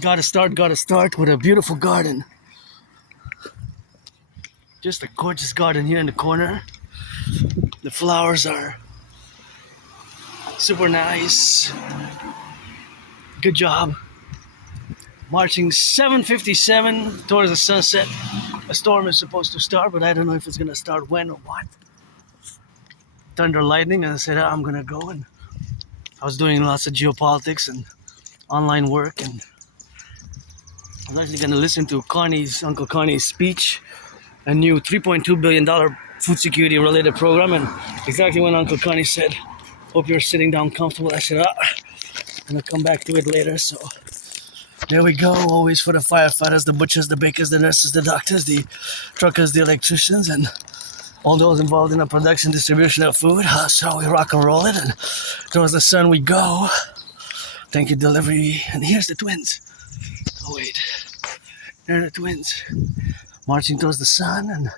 Gotta start with a beautiful garden. Just a gorgeous garden here in the corner. The flowers are super nice. Good job. Marching 7:57 towards the sunset. A storm is supposed to start, but I don't know if it's gonna start when or what. Thunder, lightning, and I said I'm gonna go. And I was doing lots of geopolitics and online work, and I was actually gonna listen to Uncle Connie's speech, a new $3.2 billion food security related program, and exactly when Uncle Connie said, "Hope you're sitting down comfortable," I said, I'm gonna come back to it later. So there we go. Always for the firefighters, the butchers, the bakers, the nurses, the doctors, the truckers, the electricians, and all those involved in the production, distribution of food. So we rock and roll it, and towards the sun we go. Thank you, delivery. And here's the twins. Oh wait, there are the twins marching towards the sun. And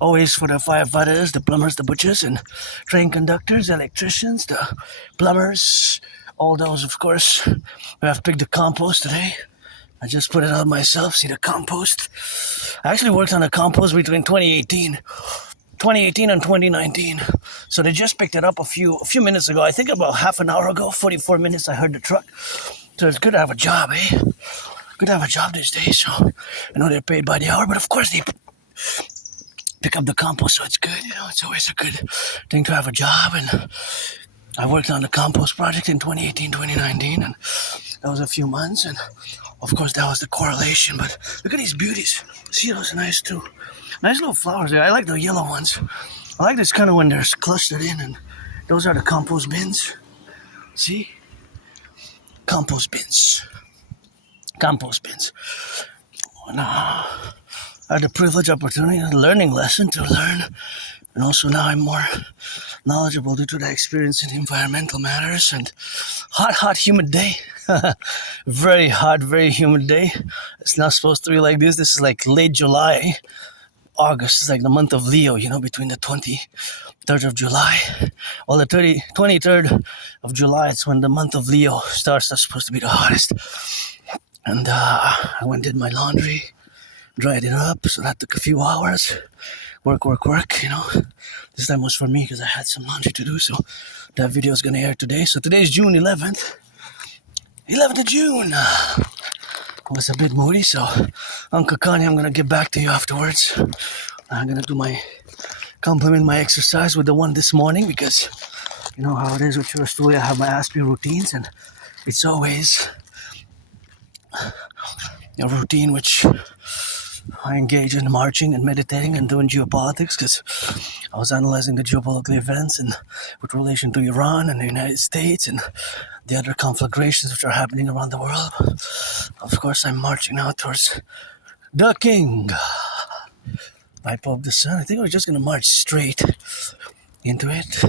always for the firefighters, the plumbers, the butchers, and train conductors, electricians, the plumbers, all those, of course. We have picked the compost today. I just put it out myself. See the compost? I actually worked on the compost between 2018 and 2019. So they just picked it up a few minutes ago. I think about half an hour ago, 44 minutes, I heard the truck. So it's good to have a job, eh? Good to have a job these days. So I know they're paid by the hour, but of course they pick up the compost, so it's good. You know, it's always a good thing to have a job. And I worked on the compost project in 2018, 2019, and that was a few months. And of course, that was the correlation. But look at these beauties. See, those are nice too. Nice little flowers there. I like the yellow ones. I like this kind of when they're clustered in, and those are the compost bins. See? Compost bins. Compost bins. And, I had the privilege, opportunity, a learning lesson to learn. And also now I'm more knowledgeable due to the experience in environmental matters. And hot, humid day. Very hot, very humid day. It's not supposed to be like this. This is like late July. August is like the month of Leo, you know, between the 23rd of July. Well, the 23rd of July, it's when the month of Leo starts. That's supposed to be the hottest. And I went and did my laundry, dried it up, so that took a few hours. Work, you know. This time was for me because I had some laundry to do, so that video is going to air today. So today is June 11th. 11th of June. I was a bit moody, so Uncle Connie, I'm going to get back to you afterwards. I'm going to complement my exercise with the one this morning, because you know how it is with yours truly. I have my Aspie routines, and it's always a routine which I engage in marching and meditating and doing geopolitics, because I was analyzing the geopolitical events and with relation to Iran and the United States and the other conflagrations which are happening around the world. Of course, I'm marching now towards the King by Pope the Sun. I think we're just going to march straight into it.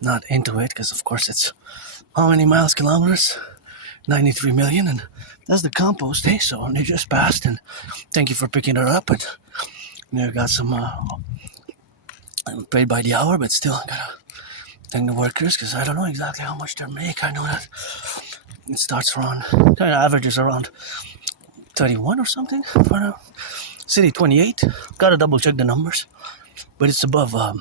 Not into it, because of course it's how many miles, kilometers? 93 million, and that's the compost, eh? So they just passed, and thank you for picking it up. But you know, got some I'm paid by the hour, but still gotta thank the workers, because I don't know exactly how much they make. I know that it starts around, kind of averages around 31 or something for the city, 28. Gotta double check the numbers, but it's above a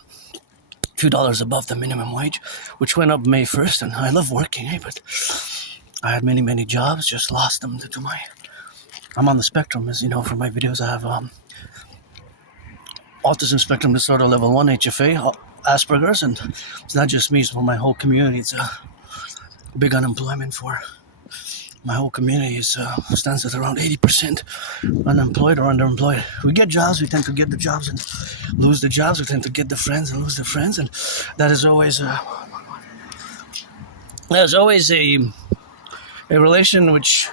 few dollars above the minimum wage, which went up May 1st. And I love working, eh? But I had many jobs, just lost them to I'm on the spectrum, as you know from my videos. I have autism spectrum disorder level 1, HFA, Asperger's, and it's not just me, it's for my whole community. It's a big unemployment for my whole community. Stands at around 80% unemployed or underemployed. We get jobs, we tend to get the jobs and lose the jobs. We tend to get the friends and lose the friends, and that is always a relation which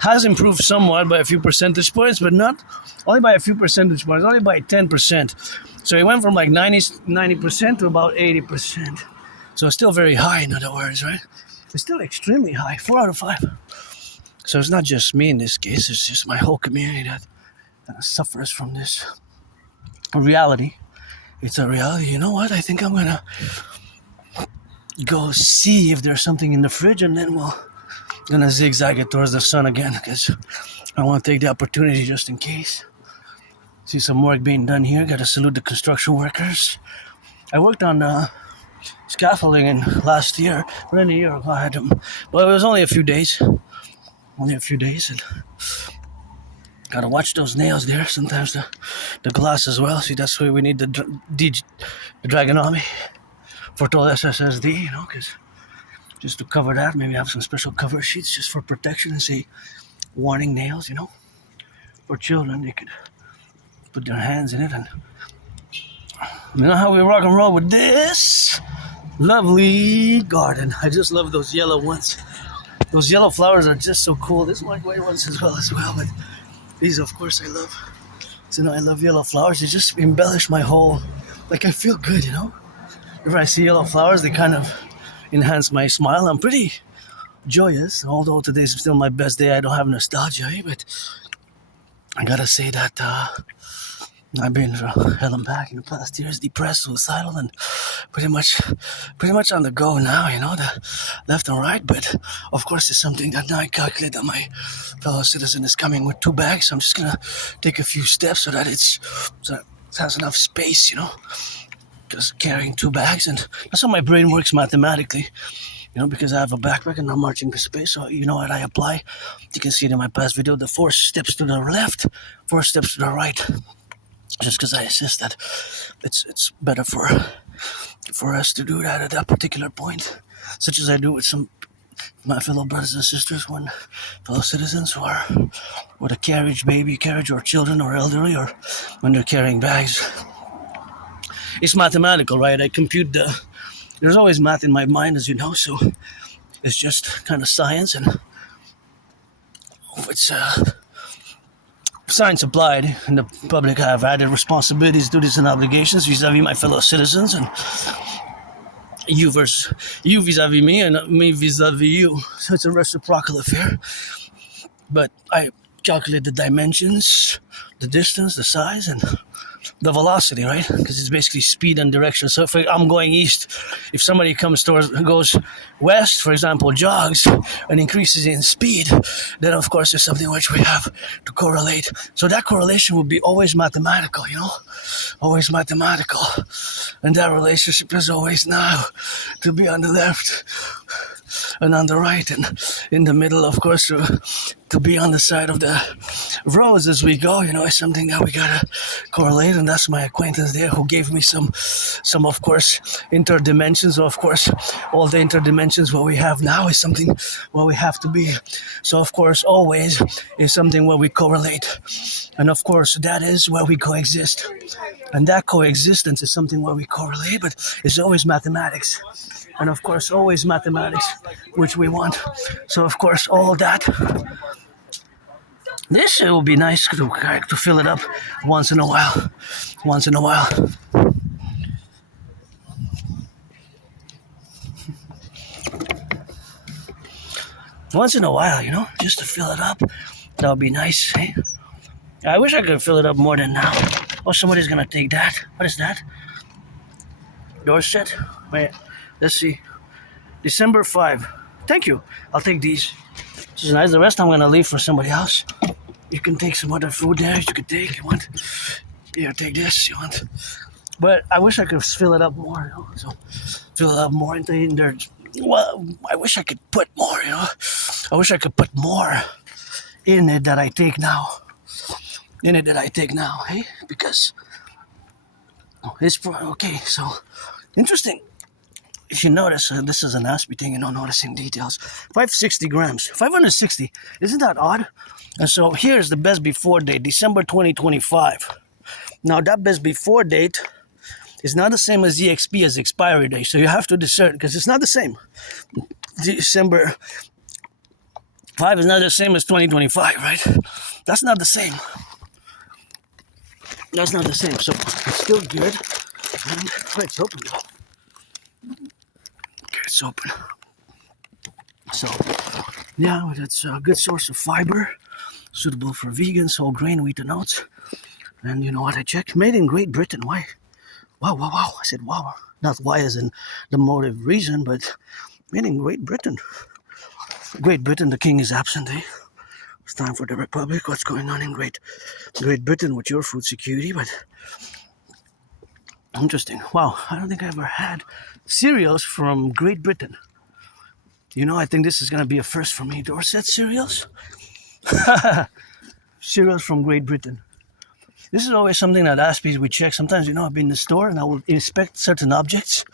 has improved somewhat by a few percentage points, but not only by a few percentage points, only by 10%. So it went from like 90% to about 80%. So it's still very high, in other words, right? It's still extremely high, 4 out of 5. So it's not just me in this case, it's just my whole community that suffers from this reality. It's a reality. You know what? I think I'm gonna go see if there's something in the fridge, and then we'll Gonna zigzag it towards the sun again because I want to take the opportunity just in case. See some work being done here. Gotta salute the construction workers. I worked on scaffolding in last year, or in a year ago. I had them, but it was only a few days. Only a few days, and gotta watch those nails there. Sometimes the glass as well. See, that's why we need the Draconis for total SSSD, you know, because just to cover that, maybe have some special cover sheets just for protection and say warning nails, you know. For children, they could put their hands in it, and you know how we rock and roll with this lovely garden. I just love those yellow ones. Those yellow flowers are just so cool. There's white ones as well, but these, of course, I love. So, you know, I love yellow flowers. They just embellish my whole, like, I feel good, you know. Whenever I see yellow flowers, they kind of enhance my smile. I'm pretty joyous, although today's still my best day. I don't have nostalgia, but I gotta say that I've been held back in the past years, depressed, suicidal, and pretty much on the go now, you know, the left and right. But of course, it's something that now I calculate that my fellow citizen is coming with 2 bags. So I'm just gonna take a few steps so that it has enough space, you know. Just carrying 2 bags, and that's how my brain works mathematically. You know, because I have a backpack and I'm marching for space, so you know what I apply. You can see it in my past video, the 4 steps to the left, 4 steps to the right. Just because I insist that it's better for us to do that at that particular point, such as I do with some my fellow brothers and sisters, fellow citizens who are with a baby carriage, or children, or elderly, or when they're carrying bags. It's mathematical, right? I compute there's always math in my mind, as you know, so it's just kind of science, and it's science applied. In the public, I have added responsibilities, duties, and obligations vis-a-vis my fellow citizens, and you vis-a-vis me, and me vis-a-vis you. So it's a reciprocal affair. But I calculate the dimensions, the distance, the size, and the velocity, right? Because it's basically speed and direction. So if I'm going east, if somebody goes west, for example, jogs and increases in speed, then of course there's something which we have to correlate. So that correlation would be always mathematical, you know, always mathematical. And that relationship is always now to be on the left and on the right, and in the middle, of course, to be on the side of the roads as we go, you know, is something that we gotta correlate. And that's my acquaintance there who gave me some of course interdimensions. So of course all the interdimensions what we have now is something what we have to be. So of course always is something where we correlate, and of course that is where we coexist, and that coexistence is something where we correlate, but it's always mathematics. And of course, always mathematics, which we want. So of course, all that. This will be nice to fill it up once in a while. Once in a while. Once in a while, you know, just to fill it up. That would be nice, eh? I wish I could fill it up more than now. Oh, somebody's gonna take that. What is that? Dorset? Wait. Let's see. December 5. Thank you. I'll take these. This is nice. The rest I'm going to leave for somebody else. You can take some other food there. You could take. You want? Here, take this. You want? But I wish I could fill it up more. You know? So fill it up more in there. Well, I wish I could put more. You know. I wish I could put more in it that I take now. Hey, because it's okay. So interesting. If you notice, this is an Aspie thing, you know, noticing details. 560 grams. 560. Isn't that odd? And so here's the best before date, December 2025. Now that best before date is not the same as EXP as expiry date. So you have to discern, because it's not the same. December 5 is not the same as 2025, right? That's not the same. That's not the same. So it's still good. And it's open though. It's open. So, yeah, it's a good source of fiber, suitable for vegans, whole grain, wheat and oats. And you know what I checked? Made in Great Britain. Why? Wow. I said wow. Not why as in the motive reason, but made in Great Britain. Great Britain, the king is absent, eh? It's time for the Republic. What's going on in Great Britain with your food security? But interesting. Wow, I don't think I ever had cereals from Great Britain. You know, I think this is going to be a first for me. Dorset cereals? Cereals from Great Britain. This is always something that Aspie we check. Sometimes, I've been in the store and I will inspect certain objects.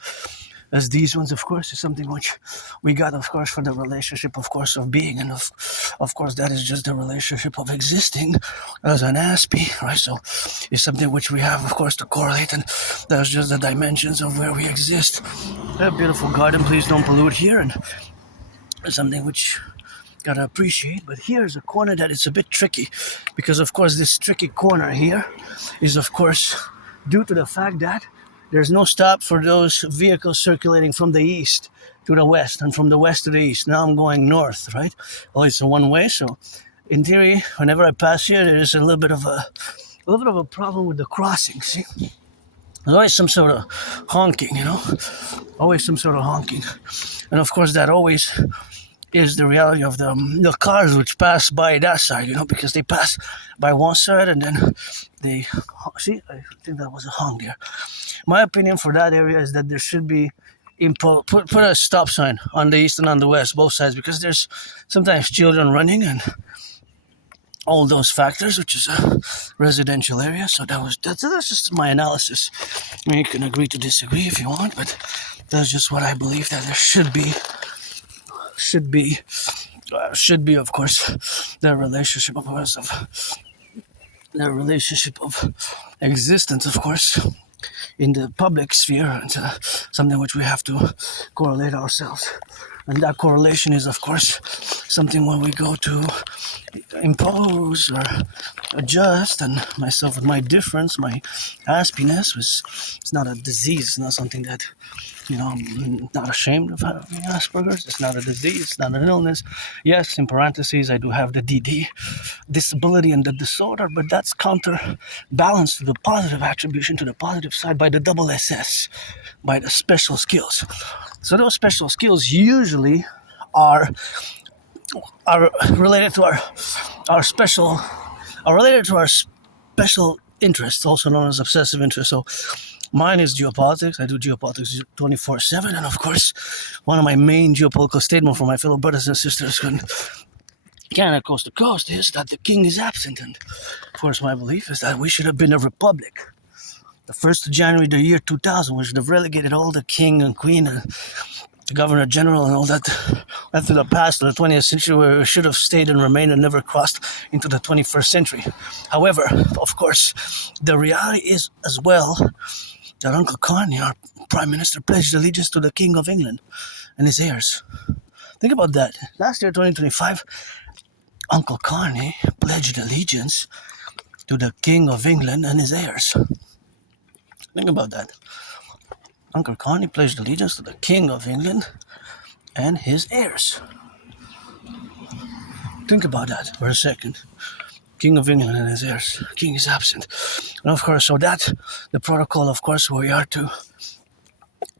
As these ones, of course, is something which we got, of course, for the relationship, of course, of being. And of course, that is just the relationship of existing as an Aspie, right? So it's something which we have, of course, to correlate. And that's just the dimensions of where we exist. A beautiful garden, please don't pollute here. And something which gotta appreciate. But here's a corner that is a bit tricky. Because, of course, this tricky corner here is, of course, due to the fact that there's no stop for those vehicles circulating from the east to the west and from the west to the east. Now I'm going north, right? Well, it's a one-way, so in theory, whenever I pass here, there is a little bit of a problem with the crossing. See, there's always some sort of honking, always some sort of honking, and of course that always is the reality of the cars which pass by that side, because they pass by one side and then they see. I think that was a honk there. My opinion for that area is that there should be put a stop sign on the east and on the west, both sides, because there's sometimes children running and all those factors, which is a residential area. So that's just my analysis. I mean, you can agree to disagree if you want, but that's just what I believe that there should be, of course, the relationship of existence, of course, in the public sphere, and something which we have to correlate ourselves. And that correlation is, of course, something when we go to impose or adjust, and myself with my difference, my aspiness, it's not a disease, it's not something that, I'm not ashamed of having Asperger's. It's not a disease, it's not an illness. Yes, in parentheses, I do have the dedie, disability and the disorder, but that's counterbalanced to the positive attribution, to the positive side, by the double SS, by the special skills. So those special skills usually are related to our special interests, also known as obsessive interests. So mine is geopolitics. I do geopolitics 24/7, and of course, one of my main geopolitical statements for my fellow brothers and sisters in Canada, coast to coast, is that the king is absent. And of course, my belief is that we should have been a republic. The 1st of January, the year 2000, we should have relegated all the king and queen and the governor general and all that to the past, to the 20th century, where we should have stayed and remained and never crossed into the 21st century. However, of course, the reality is as well that Uncle Carney, our Prime Minister, pledged allegiance to the King of England and his heirs. Think about that. Last year, 2025, Uncle Carney pledged allegiance to the King of England and his heirs. Think about that. Uncle Carney pledged allegiance to the King of England and his heirs. Think about that for a second. King of England and his heirs. King is absent. And of course, so that the protocol, of course, where we are to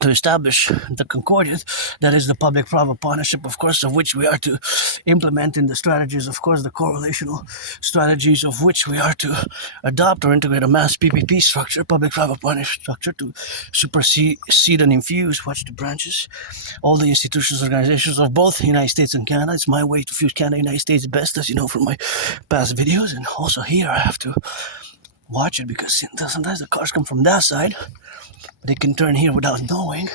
establish the concordiate, that is the public-private partnership, of course, of which we are to implement in the strategies, of course, the correlational strategies of which we are to adopt or integrate a mass PPP structure, public-private partnership structure, to supersede and infuse, watch the branches, all the institutions, organizations of both the United States and Canada. It's my way to fuse Canada and United States best, as you know from my past videos. And also here I have to watch it because sometimes the cars come from that side. They can turn here without knowing,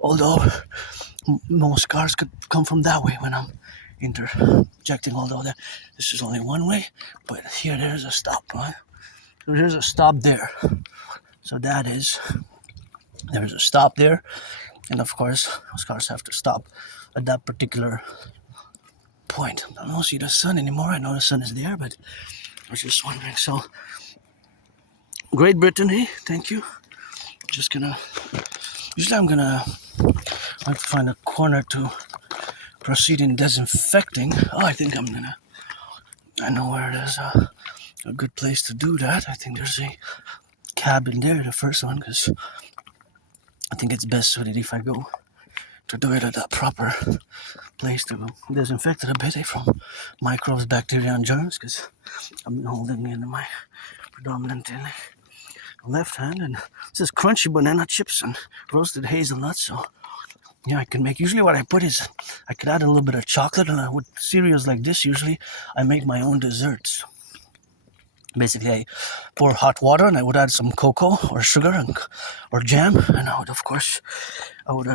although most cars could come from that way when I'm interjecting, although this is only one way, but here there's a stop, right? So there's a stop there. So there's a stop there, and of course, those cars have to stop at that particular point. I don't see the sun anymore. I know the sun is there, but I was just wondering. So, Great Britain, hey, thank you. Usually I'm gonna have to find a corner to proceed in disinfecting. I know where there's a good place to do that. I think there's a cabin there, the first one, because I think it's best suited if I go to do it at a proper place to disinfect it a bit from microbes, bacteria, and germs, because I've been holding it in my predominantly left hand, and this is crunchy banana chips and roasted hazelnuts. So yeah, I can make. Usually, what I put is I could add a little bit of chocolate, and with cereals like this, usually I make my own desserts. Basically, I pour hot water, and I would add some cocoa or sugar or jam, and I would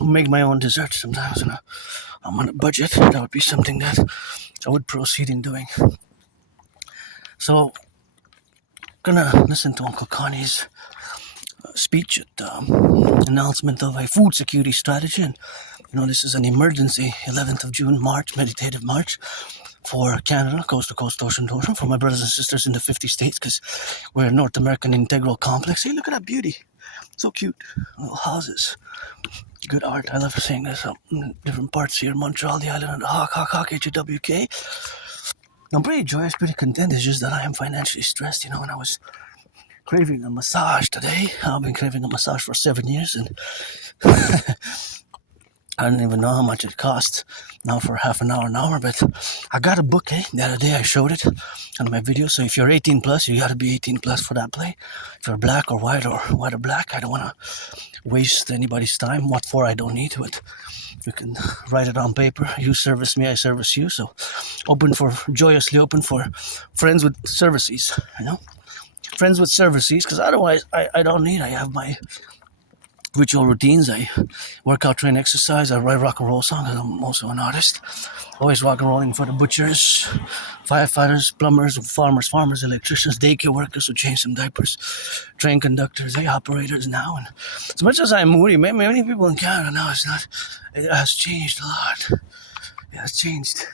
make my own dessert sometimes. And I'm on a budget. That would be something that I would proceed in doing. So, gonna listen to Uncle Connie's speech at announcement of a food security strategy, and this is an emergency 11th of June March, meditative march for Canada, coast to coast, ocean to ocean, for my brothers and sisters in the 50 states, because we're a North American integral complex. Hey, look at that beauty, so cute, little houses, good art. I love seeing this up in different parts here, Montreal, the island of the Hawk, HWK. I'm pretty joyous, pretty content. It's just that I am financially stressed, and I was craving a massage today. I've been craving a massage for 7 years, and I don't even know how much it costs now for half an hour, but I got a book, the other day I showed it on my video. So if you're 18 plus, you gotta be 18 plus for that play. If you're black or white or black, I don't wanna waste anybody's time. What for? I don't need to. You can write it on paper. You service me, I service you. So joyously open for friends with services, friends with services, because otherwise I don't need. I have my ritual routines. I work out, train, exercise. I write rock and roll songs. I'm also an artist. Always rock and rolling for the butchers, firefighters, plumbers, farmers, electricians, daycare workers who change some diapers, train conductors, operators now. And as much as I'm moody, many people in Canada now, it has changed a lot. It has changed.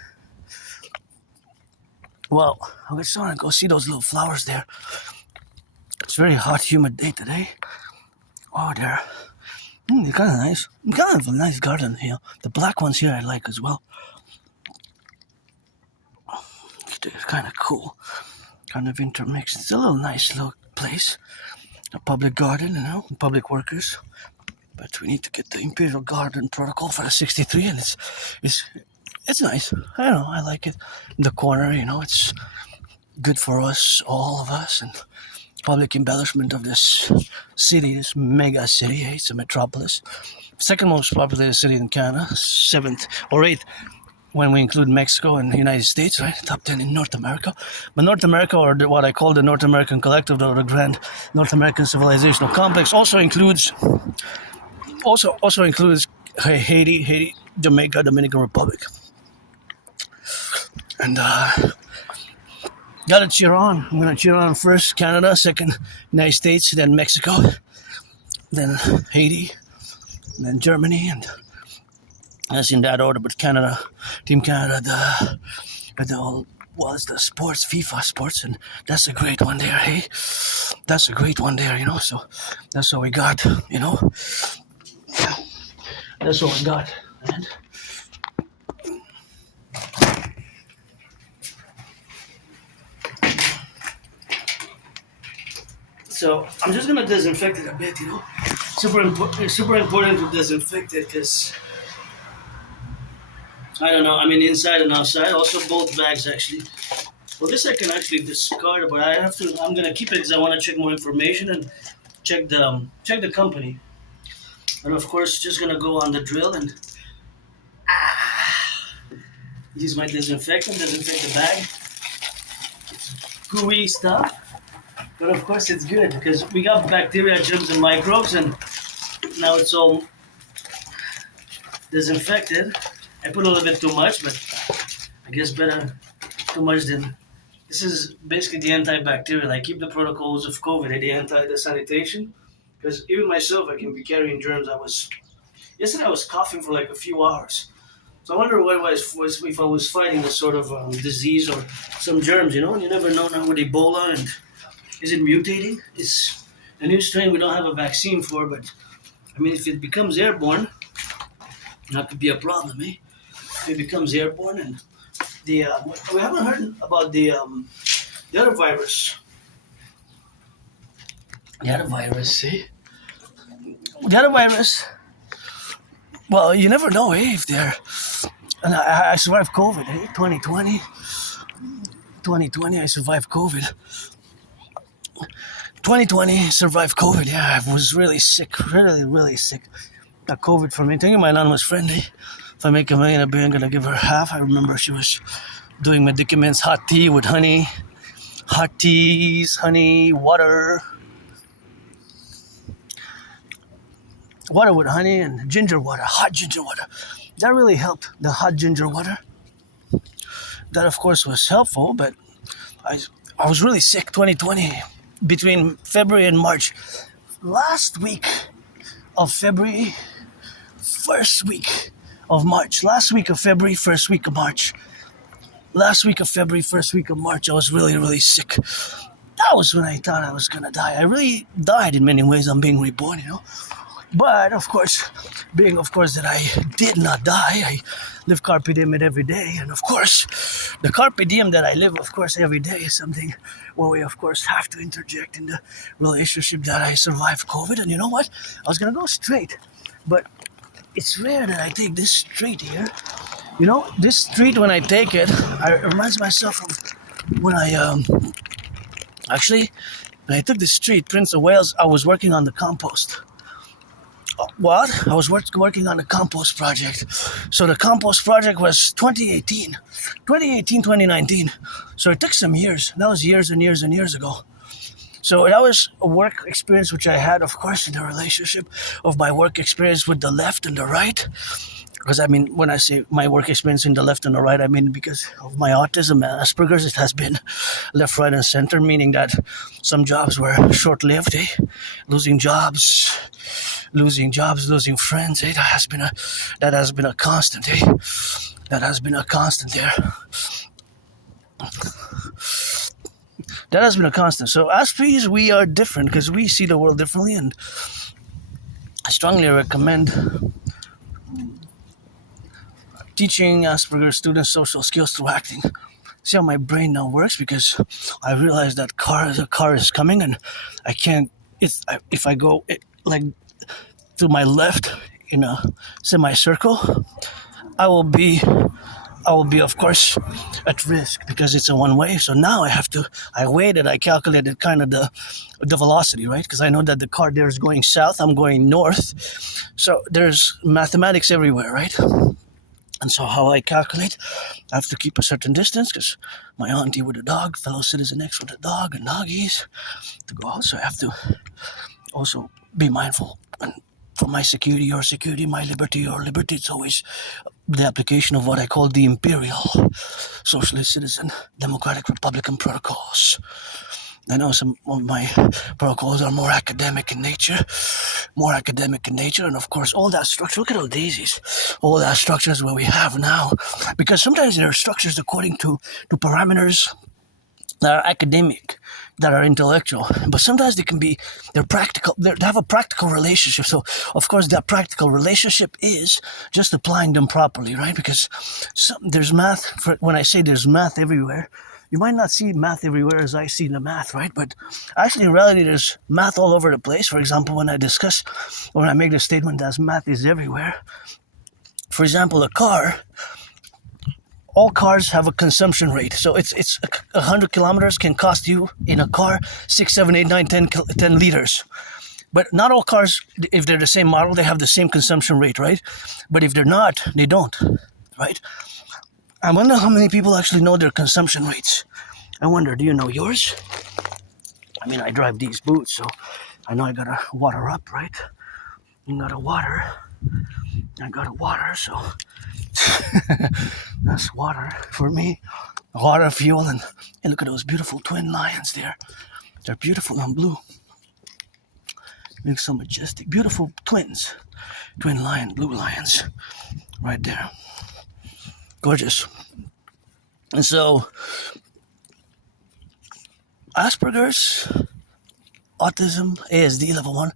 Well, I just want to go see those little flowers there. It's a very hot, humid day today. Oh, they're kind of nice. Kind of a nice garden here. The black ones here I like as well. They're kind of cool. Kind of intermixed. It's a little nice little place. A public garden, public workers. But we need to get the Imperial Garden protocol for the 63, and it's nice. I don't know, I like it. In the corner, it's good for us, all of us, and public embellishment of this city, this mega city. It's a metropolis. Second most populated city in Canada, 7th or 8th when we include Mexico and the United States, right? Top 10 in North America. But North America, or what I call the North American Collective, or the Grand North American Civilizational Complex, also includes Haiti, Jamaica, Dominican Republic. And gotta cheer on. I'm gonna cheer on first Canada, second United States, then Mexico, then Haiti, and then Germany, and that's in that order. But Canada, Team Canada, the sports, FIFA sports, and that's a great one there, hey? That's a great one there, so that's what we got, Yeah. That's what we got, man. So I'm just gonna disinfect it a bit, Super important to disinfect it, because I don't know. I mean, inside and outside. Also, both bags actually. Well, this I can actually discard, but I'm gonna keep it because I want to check more information and check the company. And of course, just gonna go on the drill and use my disinfectant, disinfect the bag. It's gooey stuff. But of course it's good because we got bacteria, germs, and microbes, and now it's all disinfected. I put a little bit too much, but I guess better too much than... This is basically the antibacterial. I keep the protocols of COVID, the sanitation, because even myself, I can be carrying germs. Yesterday I was coughing for like a few hours. So I wonder what it was if I was fighting a sort of disease or some germs, and you never know now with Ebola, and is it mutating? It's a new strain we don't have a vaccine for, but I mean, if it becomes airborne, that could be a problem, eh? If it becomes airborne, and we haven't heard about the other virus. The other virus, see? The other virus Well, you never know, if they're. And I survived COVID, 2020. 2020, I survived COVID. 2020, survived COVID. Yeah, I was really sick, really, really sick. Got COVID from me. Thank you, my anonymous friend. If I make $1 million, I'm gonna give her half. I remember she was doing medicaments, hot tea with honey, hot teas, honey, water with honey and ginger water, hot ginger water. That really helped, the hot ginger water. That, of course, was helpful, but I was really sick 2020, between February and March. Last week of February, first week of March. Last week of February, first week of March. Last week of February, first week of March, I was really, really sick. That was when I thought I was going to die. I really died in many ways. I'm being reborn, But, of course, being, of course, that I did not die, I live carpe diem every day. And, of course, the carpe diem that I live, of course, every day is something where we, of course, have to interject in the relationship that I survived COVID. And you know what? I was going to go straight. But it's rare that I take this straight here. This street, when I take it, it reminds myself of when when I took this street, Prince of Wales, I was working on the compost. What? I was working on the compost project. So the compost project was 2018, 2019. So it took some years. That was years and years and years ago. So that was a work experience which I had, of course, in the relationship of my work experience with the left and the right. Because, when I say my work experience in the left and the right, because of my autism and Asperger's, it has been left, right, and center, meaning that some jobs were short-lived, losing jobs, losing friends, That has been a constant, That has been a constant there. That has been a constant. So, Aspies, we are different because we see the world differently, and I strongly recommend teaching Asperger's students social skills through acting. See how my brain now works, because I realize that a car is coming, and I can't. If I go to my left in a semicircle, I will be, of course, at risk because it's a one-way. So now I calculated kind of the velocity, right? Because I know that the car there is going south, I'm going north. So there's mathematics everywhere, right? And so how I calculate, I have to keep a certain distance because my auntie with a dog, fellow citizen X with a dog and doggies to go out. So I have to also be mindful. And for my security, your security, my liberty, your liberty, it's always the application of what I call the Imperial Socialist Citizen Democratic Republican protocols. I know some of my protocols are more academic in nature, and of course all that structure, look at all daisies, all that structures where we have now, because sometimes there are structures according to parameters that are academic, that are intellectual, but sometimes they're practical, they have a practical relationship. So of course that practical relationship is just applying them properly, right? Because there's math, when I say there's math everywhere, you might not see math everywhere as I see the math, right? But actually, in reality, there's math all over the place. For example, when I make the statement that math is everywhere, for example, all cars have a consumption rate. So it's 100 kilometers can cost you in a car 6, 7, 8, 9, 10 liters. But not all cars, if they're the same model, they have the same consumption rate, right? But if they're not, they don't, right? I wonder how many people actually know their consumption rates. I wonder, do you know yours? I drive these boots, so I know I gotta water up, right? I gotta water, so that's water for me. Water, fuel, and look at those beautiful twin lions there. They're beautiful and blue. Look so majestic. Beautiful twins. Twin lion, blue lions. Right there. Gorgeous. And so, Asperger's, autism, ASD level 1,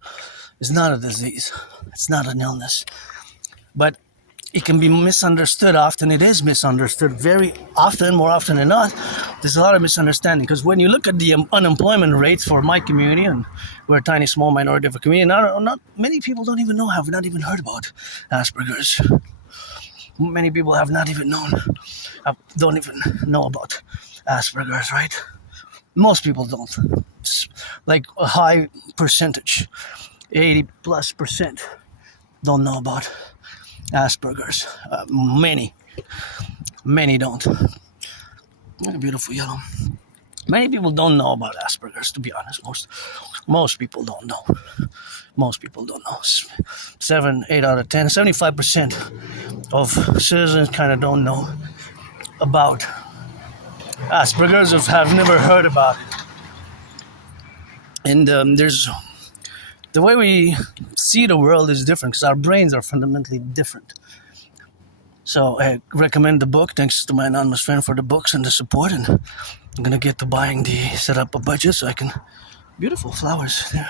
is not a disease. It's not an illness. But it can be misunderstood often. It is misunderstood very often, more often than not, there's a lot of misunderstanding, because when you look at the unemployment rates for my community, and we're a tiny small minority of a community, not many people don't even know, have not even heard about Asperger's. Many people have not even known, don't even know about Asperger's, right? Most people don't. It's like a high percentage, 80+% don't know about Asperger's. Many don't. Beautiful yellow. Many people don't know about Asperger's, to be honest. Most people don't know. Most people don't know. 7, 8 out of 10, 75% of citizens kind of don't know about Asperger's, or have never heard about it. And there's the way we see the world is different, because our brains are fundamentally different. So I recommend the book. Thanks to my anonymous friend for the books and the support. And I'm gonna get to set up a budget so I can. Beautiful flowers there.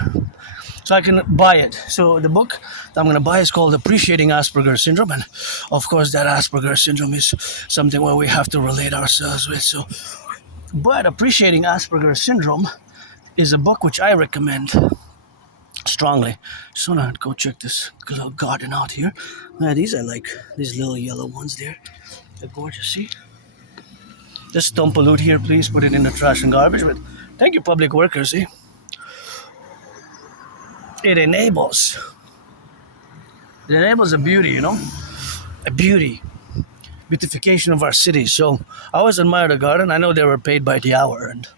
So I can buy it. So the book that I'm gonna buy is called Appreciating Asperger's Syndrome, and of course that Asperger's Syndrome is something where we have to relate ourselves with. But Appreciating Asperger's Syndrome is a book which I recommend strongly. Just wanna go check this little garden out here. These I like, these little yellow ones there. They're gorgeous, see? Just don't pollute here, please. Put it in the trash and garbage. But thank you, public workers, see? It enables a beauty, a beautification of our city. So I always admire the garden. I know they were paid by the hour, and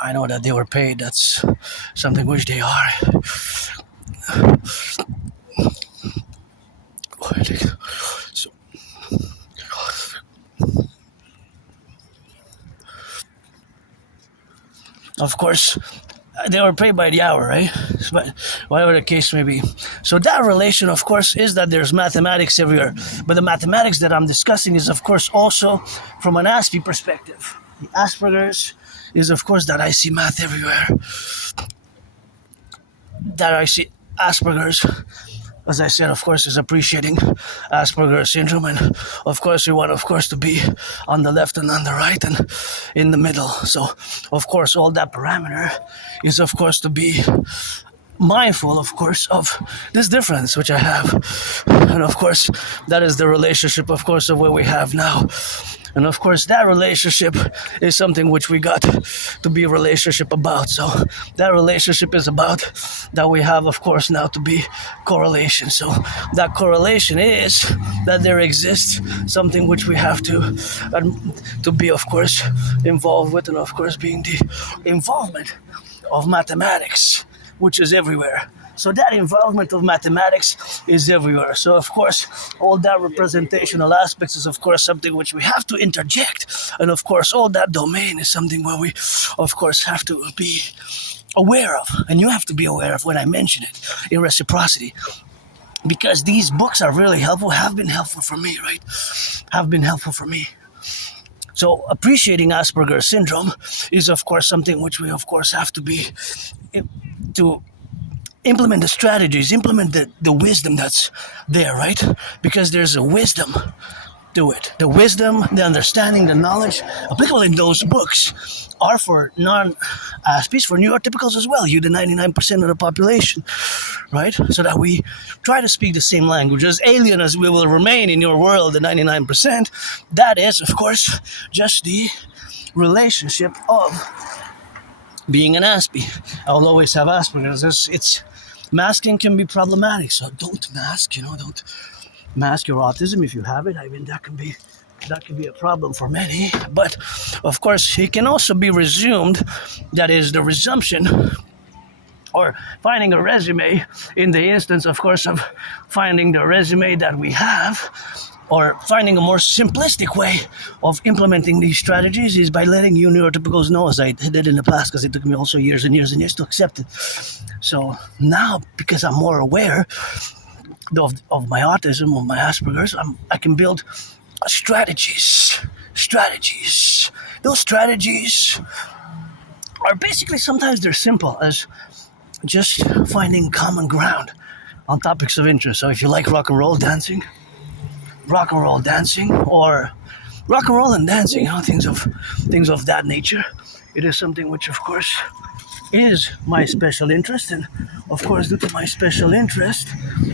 I know that they were paid. That's something which they are. So, of course, they were paid by the hour, right? But whatever the case may be. So that relation, of course, is that there's mathematics everywhere. But the mathematics that I'm discussing is, of course, also from an Aspie perspective. The Asperger's is, of course, that I see math everywhere. That I see Asperger's, as I said, of course, is appreciating Asperger's syndrome. And, of course, we want, of course, to be on the left and on the right and in the middle. So, of course, all that parameter is, of course, to be mindful, of course, of this difference which I have. And, of course, that is the relationship, of course, of what we have now. And of course, that relationship is something which we got to be a relationship about. So that relationship is about that we have, of course, now to be correlation. So that correlation is that there exists something which we have to be, of course, involved with, and of course, being the involvement of mathematics, which is everywhere. So that involvement of mathematics is everywhere. So, of course, all that representational aspects is, of course, something which we have to interject. And, of course, all that domain is something where we, of course, have to be aware of. And you have to be aware of when I mention it in reciprocity. Because these books are really helpful, have been helpful for me, right? Have been helpful for me. So appreciating Asperger's syndrome is, of course, something which we, of course, have to be to implement the strategies, implement the wisdom that's there, right? Because there's a wisdom to it. The wisdom, the understanding, the knowledge applicable in those books are for non-Aspies, for neurotypicals as well. You, the 99% of the population, right? So that we try to speak the same language. As alien as we will remain in your world, the 99%, that is, of course, just the relationship of being an Aspie. I will always have Asperger's. It's masking can be problematic, so don't mask. Don't mask your autism if you have it. I mean, that can be a problem for many. But of course, it can also be resumed. That is the resumption, or finding a resume. In the instance, of course, of finding the resume that we have, or finding a more simplistic way of implementing these strategies is by letting you neurotypicals know, as I did in the past, because it took me also years and years and years to accept it. So now, because I'm more aware of my autism, of my Asperger's, I can build strategies. Those strategies are basically, sometimes they're simple as just finding common ground on topics of interest. So if you like rock and roll dancing, or rock and roll and dancing, things of that nature. It is something which, of course, is my special interest, and of course, due to my special interest,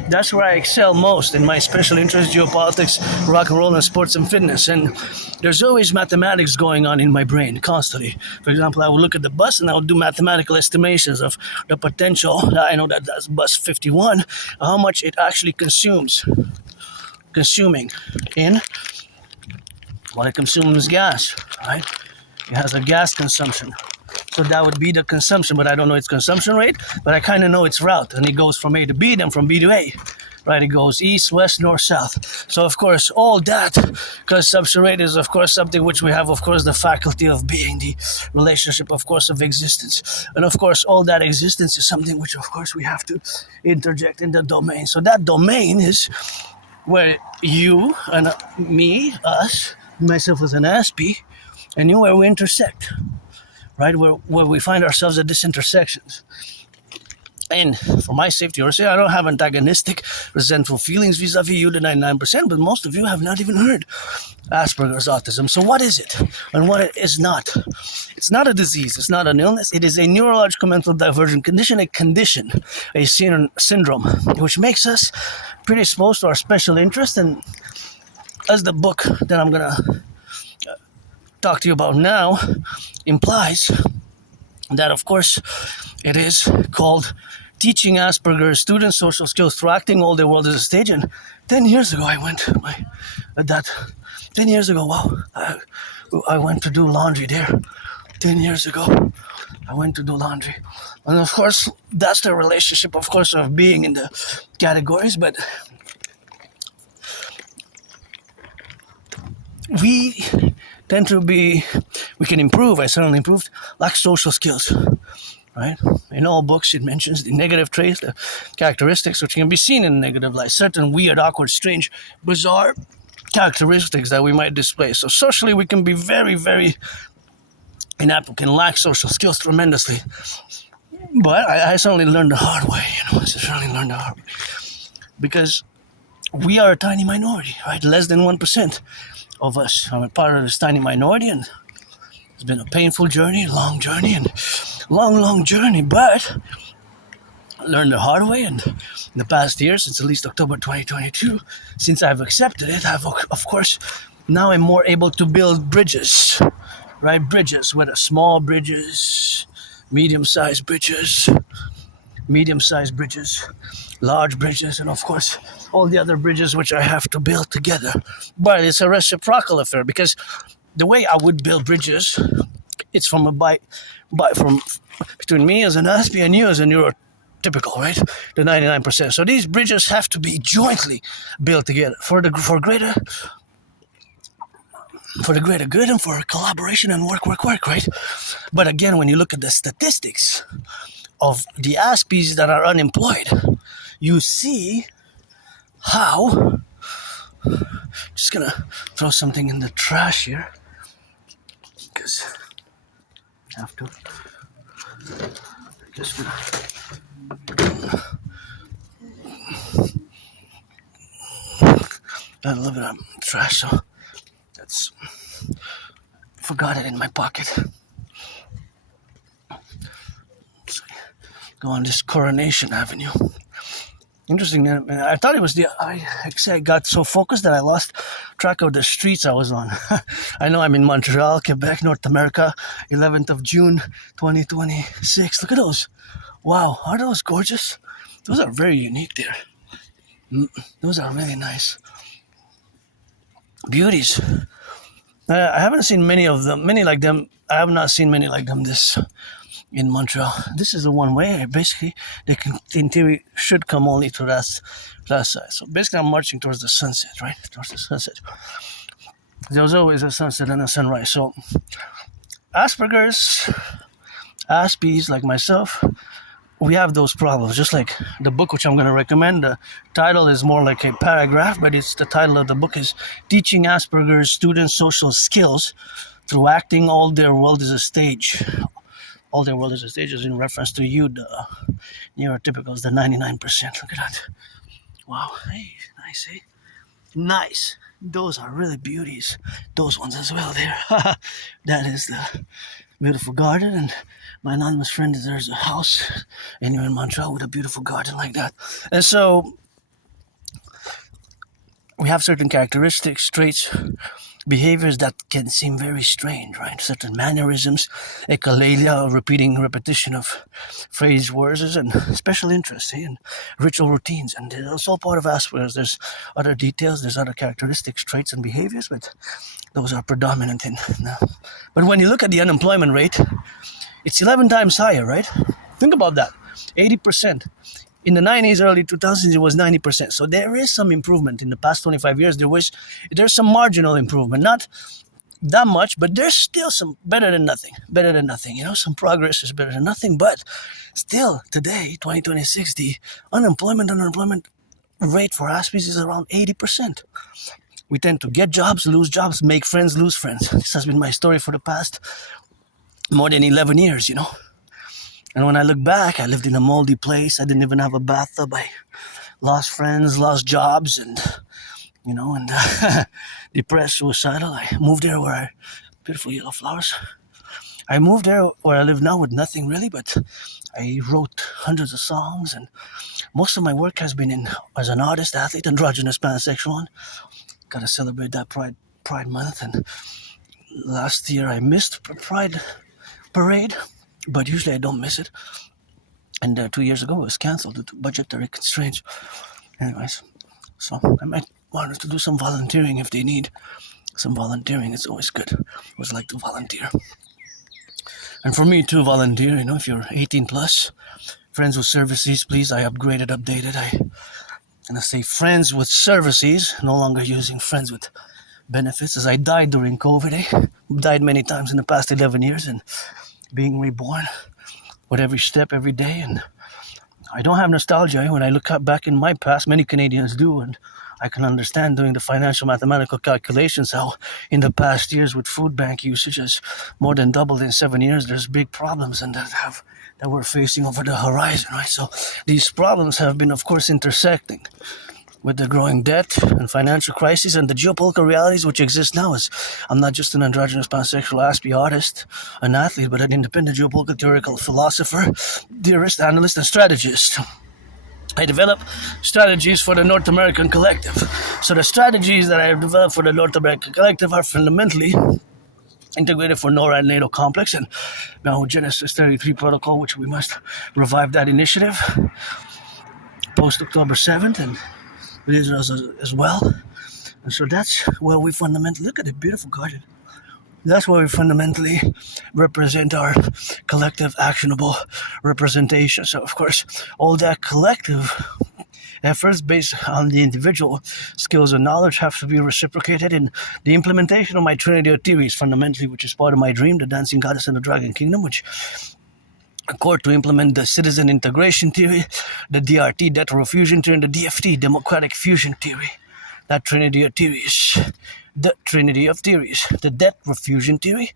that's where I excel most in my special interest: geopolitics, rock and roll, and sports and fitness. And there's always mathematics going on in my brain constantly. For example, I would look at the bus and I would do mathematical estimations of the potential. I know that that's bus 51, how much it actually consuming in what it consumes gas, right? It has a gas consumption. So that would be the consumption, but I don't know its consumption rate, but I kind of know its route. And it goes from A to B, then from B to A, right? It goes east, west, north, south. So, of course, all that consumption rate is, of course, something which we have, of course, the faculty of being, the relationship, of course, of existence. And, of course, all that existence is something which, of course, we have to interject in the domain. So that domain is where you and me, us, myself as an Aspie, and you, where we intersect. Right, where we find ourselves at these intersections. And for my safety, or say, I don't have antagonistic, resentful feelings vis-a-vis you, the 99%, but most of you have not even heard Asperger's autism. So what is it and what it is not? It's not a disease. It's not an illness. It is a neurological mental divergent condition, a syndrome, which makes us predisposed to our special interest. And as the book that I'm going to talk to you about now implies, that of course it is called Teaching Asperger's Students Social Skills Through Acting All Their World as a Stage. And 10 years ago I went, 10 years ago, wow, I went to do laundry there. 10 years ago I went to do laundry. And of course that's the relationship, of course, of being in the categories, but we tend to be, we can improve, I certainly improved, lack social skills, right? In all books, it mentions the negative traits, the characteristics which can be seen in negative light, certain weird, awkward, strange, bizarre characteristics that we might display. So socially, we can be very, very inept, we can lack social skills tremendously. But I certainly learned the hard way, because we are a tiny minority, right? Less than 1% of us. I'm a part of this tiny minority, and it's been a painful journey, long journey, but I learned the hard way. And in the past year, since at least October 2022, since I've accepted it, I've, of course, now I'm more able to build bridges, right? Bridges, whether small bridges, medium-sized bridges, large bridges, and of course all the other bridges which I have to build together. But it's a reciprocal affair, because the way I would build bridges, it's from from between me as an Aspie and you as a neurotypical, right? The 99%. So these bridges have to be jointly built together for the greater good and for collaboration and work, right? But again, when you look at the statistics of the Aspies that are unemployed, you see how, just gonna throw something in the trash here, because I have to, just gonna, got a little bit of trash, so that's, forgot it in my pocket. So, go on this Coronation Avenue. Interesting. I thought it was I got so focused that I lost track of the streets I was on. I know I'm in Montreal, Quebec, North America, 11th of June, 2026. Look at those. Wow, are those gorgeous? Those are very unique there. Those are really nice. Beauties. I haven't seen many of them. Many like them. I have not seen many like them this in Montreal. This is the one way. Basically, they can, in theory, should come only to that side. So basically, I'm marching towards the sunset, right? Towards the sunset. There's always a sunset and a sunrise. So Asperger's, Aspies like myself, we have those problems. Just like the book which I'm going to recommend, the title is more like a paragraph, but it's the title of the book is Teaching Asperger's Students Social Skills Through Acting All Their World is a Stage. All their world is a stage is in reference to you, the neurotypicals, the 99%. Look at that. Wow. Hey, nice, eh? Nice. Those are really beauties. Those ones as well there. That is the beautiful garden, and my anonymous friend, there's a house anywhere in Montreal with a beautiful garden like that. And so we have certain characteristics, traits, behaviors that can seem very strange, right? Certain mannerisms, echolalia, repetition of phrase words, and special interests, and ritual routines. And it's all part of Asperger's. There's other details, there's other characteristics, traits, and behaviors, but those are predominant in. But when you look at the unemployment rate, it's 11 times higher, right? Think about that. 80%. In the 90s, early 2000s, it was 90%. So there is some improvement in the past 25 years. There's some marginal improvement, not that much, but there's still some better than nothing. Some progress is better than nothing, but still today, 2026, the unemployment rate for Aspies is around 80%. We tend to get jobs, lose jobs, make friends, lose friends. This has been my story for the past more than 11 years, And when I look back, I lived in a moldy place. I didn't even have a bathtub. I lost friends, lost jobs, and depressed, suicidal. I moved there beautiful yellow flowers. I moved there where I live now with nothing really, but I wrote hundreds of songs, and most of my work has been as an artist, athlete, androgynous, pansexual. Gotta celebrate that Pride Month, and last year I missed Pride Parade. But usually I don't miss it. And 2 years ago it was cancelled due to budgetary constraints. Anyways, so I might want to do some volunteering if they need some volunteering. It's always good. I always like to volunteer. And for me to volunteer, if you're 18 plus, friends with services, please. I updated. I say friends with services, no longer using friends with benefits, as I died during COVID. Died many times in the past 11 years, and being reborn with every step, every day. And I don't have nostalgia. When I look back in my past, many Canadians do, and I can understand doing the financial mathematical calculations how in the past years with food bank usage has more than doubled in 7 years. There's big problems and that we're facing over the horizon, right? So these problems have been, of course, intersecting with the growing debt and financial crisis and the geopolitical realities which exist now. As I'm not just an androgynous pansexual Aspie artist, an athlete, but an independent geopolitical theoretical philosopher, theorist, analyst, and strategist. I develop strategies for the North American Collective. So the strategies that I have developed for the North American Collective are fundamentally integrated for NORAD NATO complex and now Genesis 33 protocol, which we must revive that initiative post October 7th, and Israel as well. And so that's where we fundamentally look at the beautiful garden. That's where we fundamentally represent our collective actionable representation. So of course, all that collective efforts based on the individual skills and knowledge have to be reciprocated in the implementation of my Trinity of theories, fundamentally, which is part of my dream, the dancing goddess and the dragon kingdom, which court to implement the citizen integration theory, the DRT, debt refusion theory, and the DFT, democratic fusion theory. That Trinity of theories. The Trinity of theories. The debt refusion theory,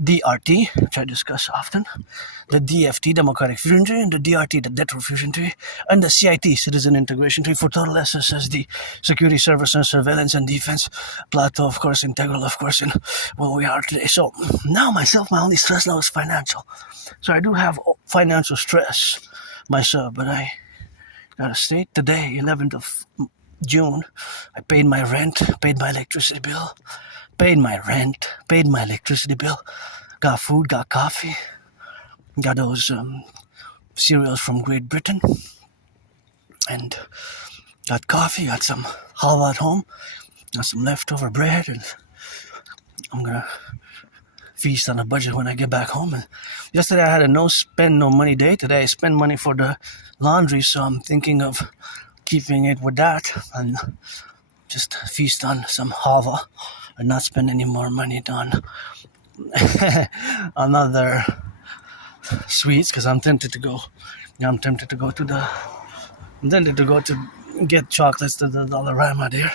DRT, which I discuss often, the DFT, democratic fusion theory, and the DRT, the debt refusion theory, and the CIT, citizen integration theory, for total SSSD, security, service, and surveillance and defense, plateau, of course, integral, of course, in where we are today. So now my only stress now is financial. So I do have financial stress myself, but I gotta state today, 11th of June, I paid my rent, paid my electricity bill, paid my electricity bill, got food, got coffee, got those cereals from Great Britain, and got coffee, got some halwa at home, got some leftover bread, and I'm gonna feast on a budget when I get back home. And yesterday I had a no spend no money day. Today I spend money for the laundry, so I'm thinking of keeping it with that and just feast on some halwa and not spend any more money on other sweets, because I'm tempted to go to get chocolates to the Dollarama there.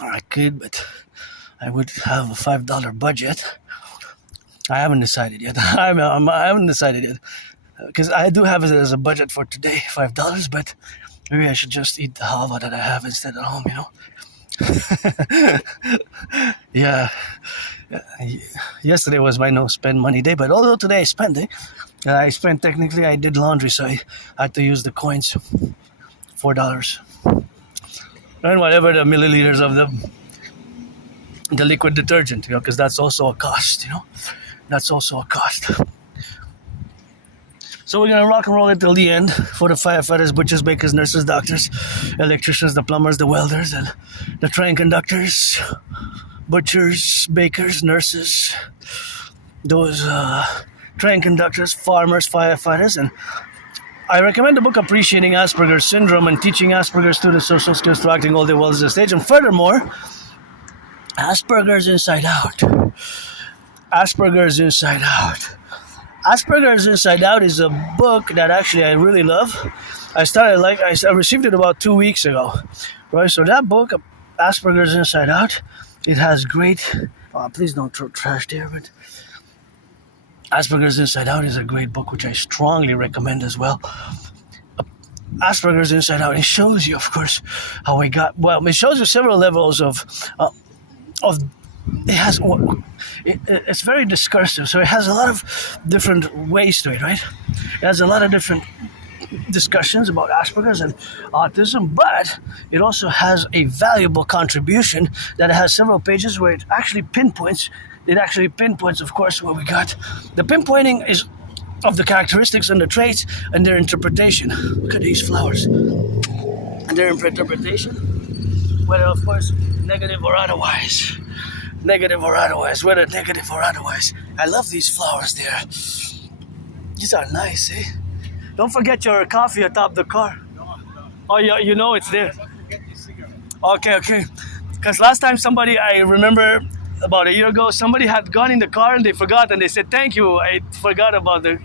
Or I could, but I would have a $5 budget. I haven't decided yet. I haven't decided yet, because I do have it as a budget for today, $5, but maybe I should just eat the halwa that I have instead at home, Yeah. Yesterday was my no spend money day, but although today I spent technically, I did laundry, so I had to use the coins, $4. And whatever the milliliters of the liquid detergent, because that's also a cost, That's also a cost. So we're gonna rock and roll it till the end for the firefighters, butchers, bakers, nurses, doctors, electricians, the plumbers, the welders, and the train conductors, butchers, bakers, nurses, those train conductors, farmers, firefighters, and I recommend the book Appreciating Asperger's Syndrome and Teaching Asperger's Students Social Skills Through Acting All Day Well as a Stage. And furthermore, Asperger's Inside Out. Asperger's Inside Out. Asperger's Inside Out is a book that actually I really love. I received it about 2 weeks ago. Right, so that book, Asperger's Inside Out, it has great, please don't throw trash there, but Asperger's Inside Out is a great book, which I strongly recommend as well. Asperger's Inside Out, it shows you, of course, how we got, well, it shows you several levels of it has, it's very discursive, so it has a lot of different ways to it, right? It has a lot of different discussions about Asperger's and autism, but it also has a valuable contribution that has several pages where it actually pinpoints, of course, what we got. The pinpointing is of the characteristics and the traits and their interpretation. Look at these flowers. And their interpretation, whether, of course, negative or otherwise. Whether negative or otherwise. I love these flowers there. These are nice, eh? Don't forget your coffee atop the car. No. Oh, yeah, it's there. I want to get the cigarette. Okay. Because last time I remember about a year ago, somebody had gone in the car and they forgot and they said, thank you, I forgot about the...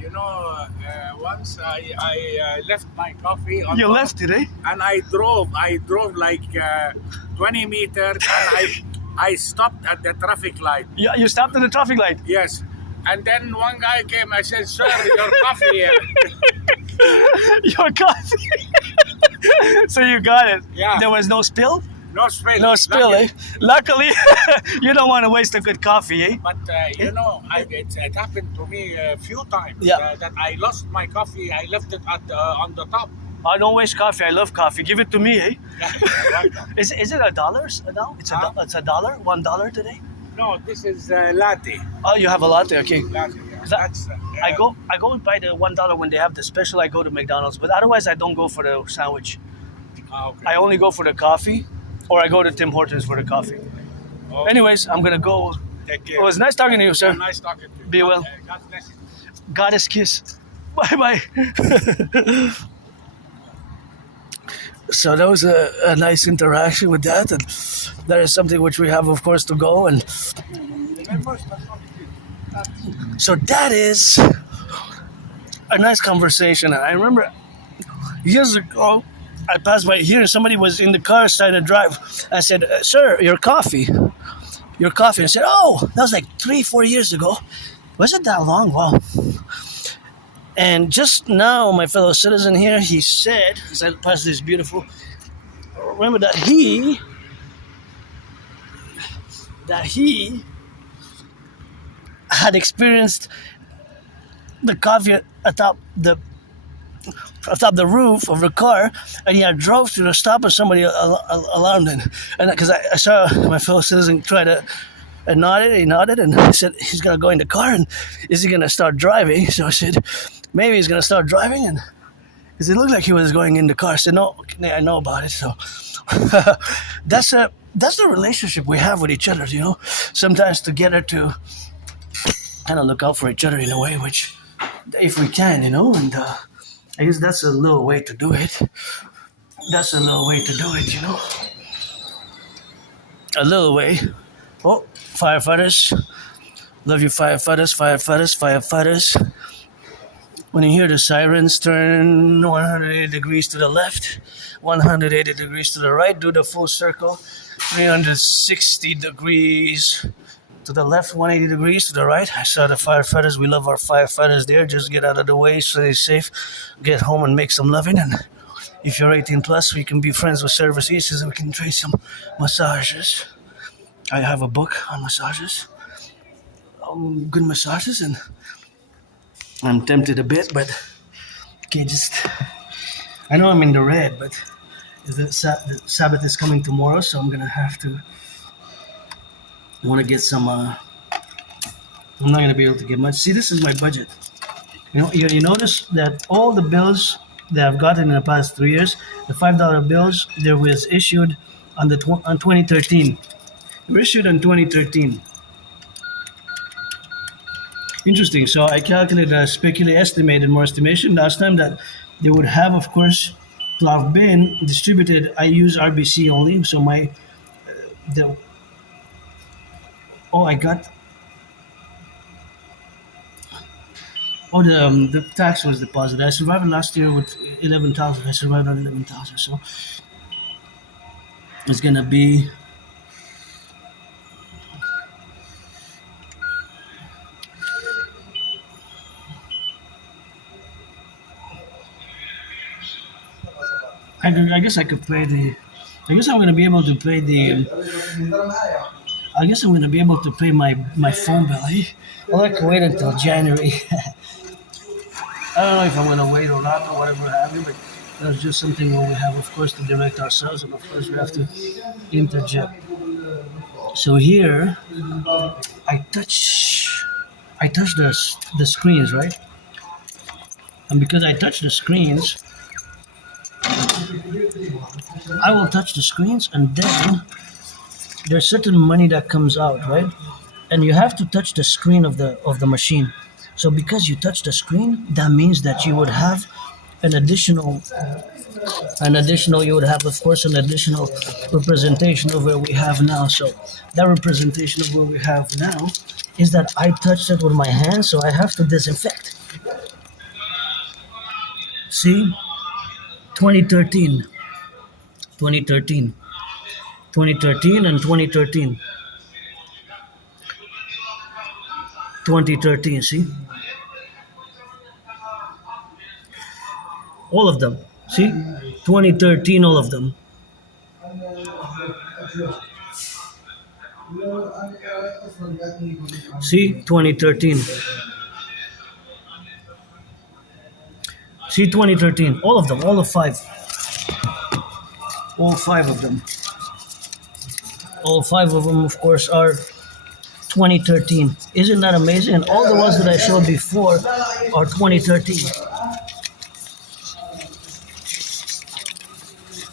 Once I left my coffee on You top, left it, eh? and I drove like 20 meters, and I stopped at the traffic light. Yeah, you stopped at the traffic light. Yes. And then one guy came, I said, sir, your coffee here. Your coffee. So you got it. Yeah. There was no spill? No spill. No spill, Lucky. eh? Luckily, you don't want to waste a good coffee, eh? But, it happened to me a few times. Yeah. That I lost my coffee. I left it on the top. I don't waste coffee. I love coffee. Give it to me, eh? Right. Is it $1 now? It's Huh? it's $1? $1 today? No, this is latte. Oh, you have a latte, okay. Latte, yeah. That- I go buy the $1 when they have the special. I go to McDonald's, but otherwise I don't go for the sandwich. Okay. I only go for the coffee, or I go to Tim Hortons for the coffee. Okay. Anyways, I'm gonna go. Take care. It was nice talking to you, sir. Nice talking to you. Be well. God bless you. Goddess kiss. Bye. So that was a nice interaction with that, and that is something which we have, of course, to go. And so that is a nice conversation. I remember years ago, I passed by here, and somebody was in the car starting to drive. I said, sir, your coffee. And I said, oh, that was like 3-4 years ago. Was it that long? Wow. And just now, my fellow citizen here, he said, as I passed this beautiful, remember that he had experienced the coffee atop the roof of the car, and he had drove to the stop, and somebody alarmed him. And because I saw my fellow citizen try to, and he nodded, and he said he's gonna go in the car, and is he gonna start driving? So I said, maybe he's gonna start driving, and because it looked like he was going in the car. I said, no, I know about it. So that's the relationship we have with each other, sometimes together to kind of look out for each other in a way, which if we can, and I guess that's a little way to do it. A little way. Oh, firefighters. Love you, firefighters. When you hear the sirens, turn 180 degrees to the left, 180 degrees to the right, do the full circle, 360 degrees to the left, 180 degrees to the right. I saw the firefighters. We love our firefighters there. Just get out of the way, stay safe, get home and make some loving. And if you're 18 plus, we can be friends with service users. We can trade some massages. I have a book on massages, good massages, and I'm tempted a bit, but okay, just I know I'm in the red, but the Sabbath is coming tomorrow, so I'm gonna have to. I want to get some. I'm not gonna be able to get much. See, this is my budget. You notice that all the bills that I've gotten in the past 3 years, the $5 bills, there was issued on 2013. They were issued in 2013. Interesting. So I calculated, estimated more estimation last time that they would have, of course, to have been distributed. I use RBC only, so the oh I got the tax was deposited. I survived last year with 11,000. I survived on 11,000, so it's gonna be. I guess I could pay the. I guess I'm gonna be able to pay the. I guess I'm gonna be able to pay my phone bill. Eh? I'll have to wait until January. I don't know if I'm gonna wait or not or whatever have you, but that's just something where we have, of course, to direct ourselves, and of course we have to interject. So here, I touch, the screens, right? And because I touch the screens, I will touch the screens, and then there's certain money that comes out, right? And you have to touch the screen of the machine. So because you touch the screen, that means that you would have an additional you would have, of course, an additional representation of where we have now. So that representation of where we have now is that I touched it with my hand, so I have to disinfect. See, 2013, 2013, 2013, and 2013, 2013. See, all of them. See, 2013, all of them. See, 2013. See, 2013, all of them, all the five. All five of them. All five of them, of course, are 2013. Isn't that amazing? And all the ones that I showed before are 2013.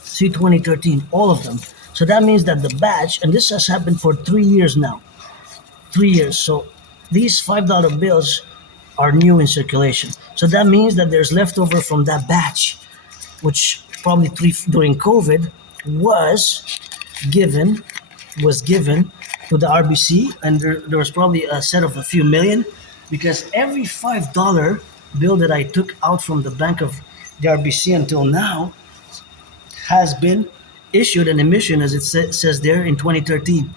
See, 2013, all of them. So that means that the batch, and this has happened for 3 years now. 3 years. So these $5 bills are new in circulation. So that means that there's leftover from that batch, which probably during COVID was given to the RBC, and there was probably a set of a few million, because every $5 bill that I took out from the bank of the RBC until now has been issued an emission, as it says there, in 2013.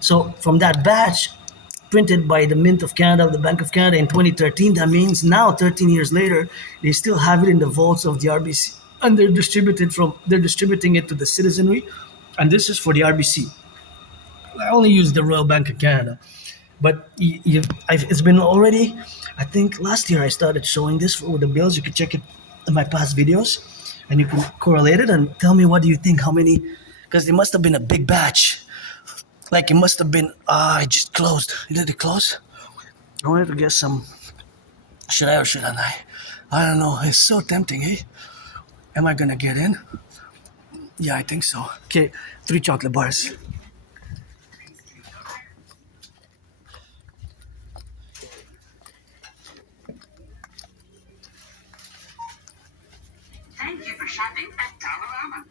So from that batch printed by the Mint of Canada, the Bank of Canada in 2013, that means now 13 years later, they still have it in the vaults of the RBC, and they're distributing it to the citizenry, and this is for the RBC. I only use the Royal Bank of Canada, but it's been already. I think last year I started showing this with the bills. You can check it in my past videos, and you can correlate it and tell me what do you think. How many? Because it must have been a big batch. Like it must have been. I just closed. Did it close? I wanted to get some. Should I or should I not? I don't know. It's so tempting, eh? Am I gonna get in? Yeah, I think so. Okay, 3 chocolate bars. Thank you for shopping at Dollarama.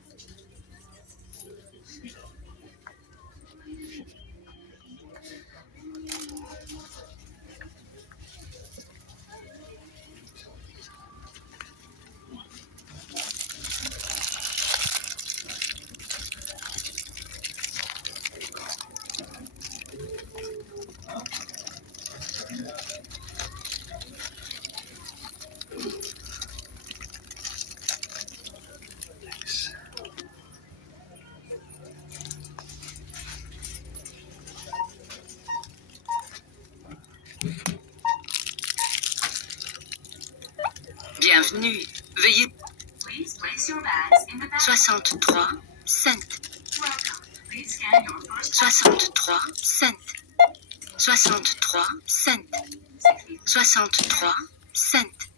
Bienvenue. Veuillez Please place your bags in the bag. 63 cents. Welcome. Please scan your first 63 cents. 63 cents. 63 cents.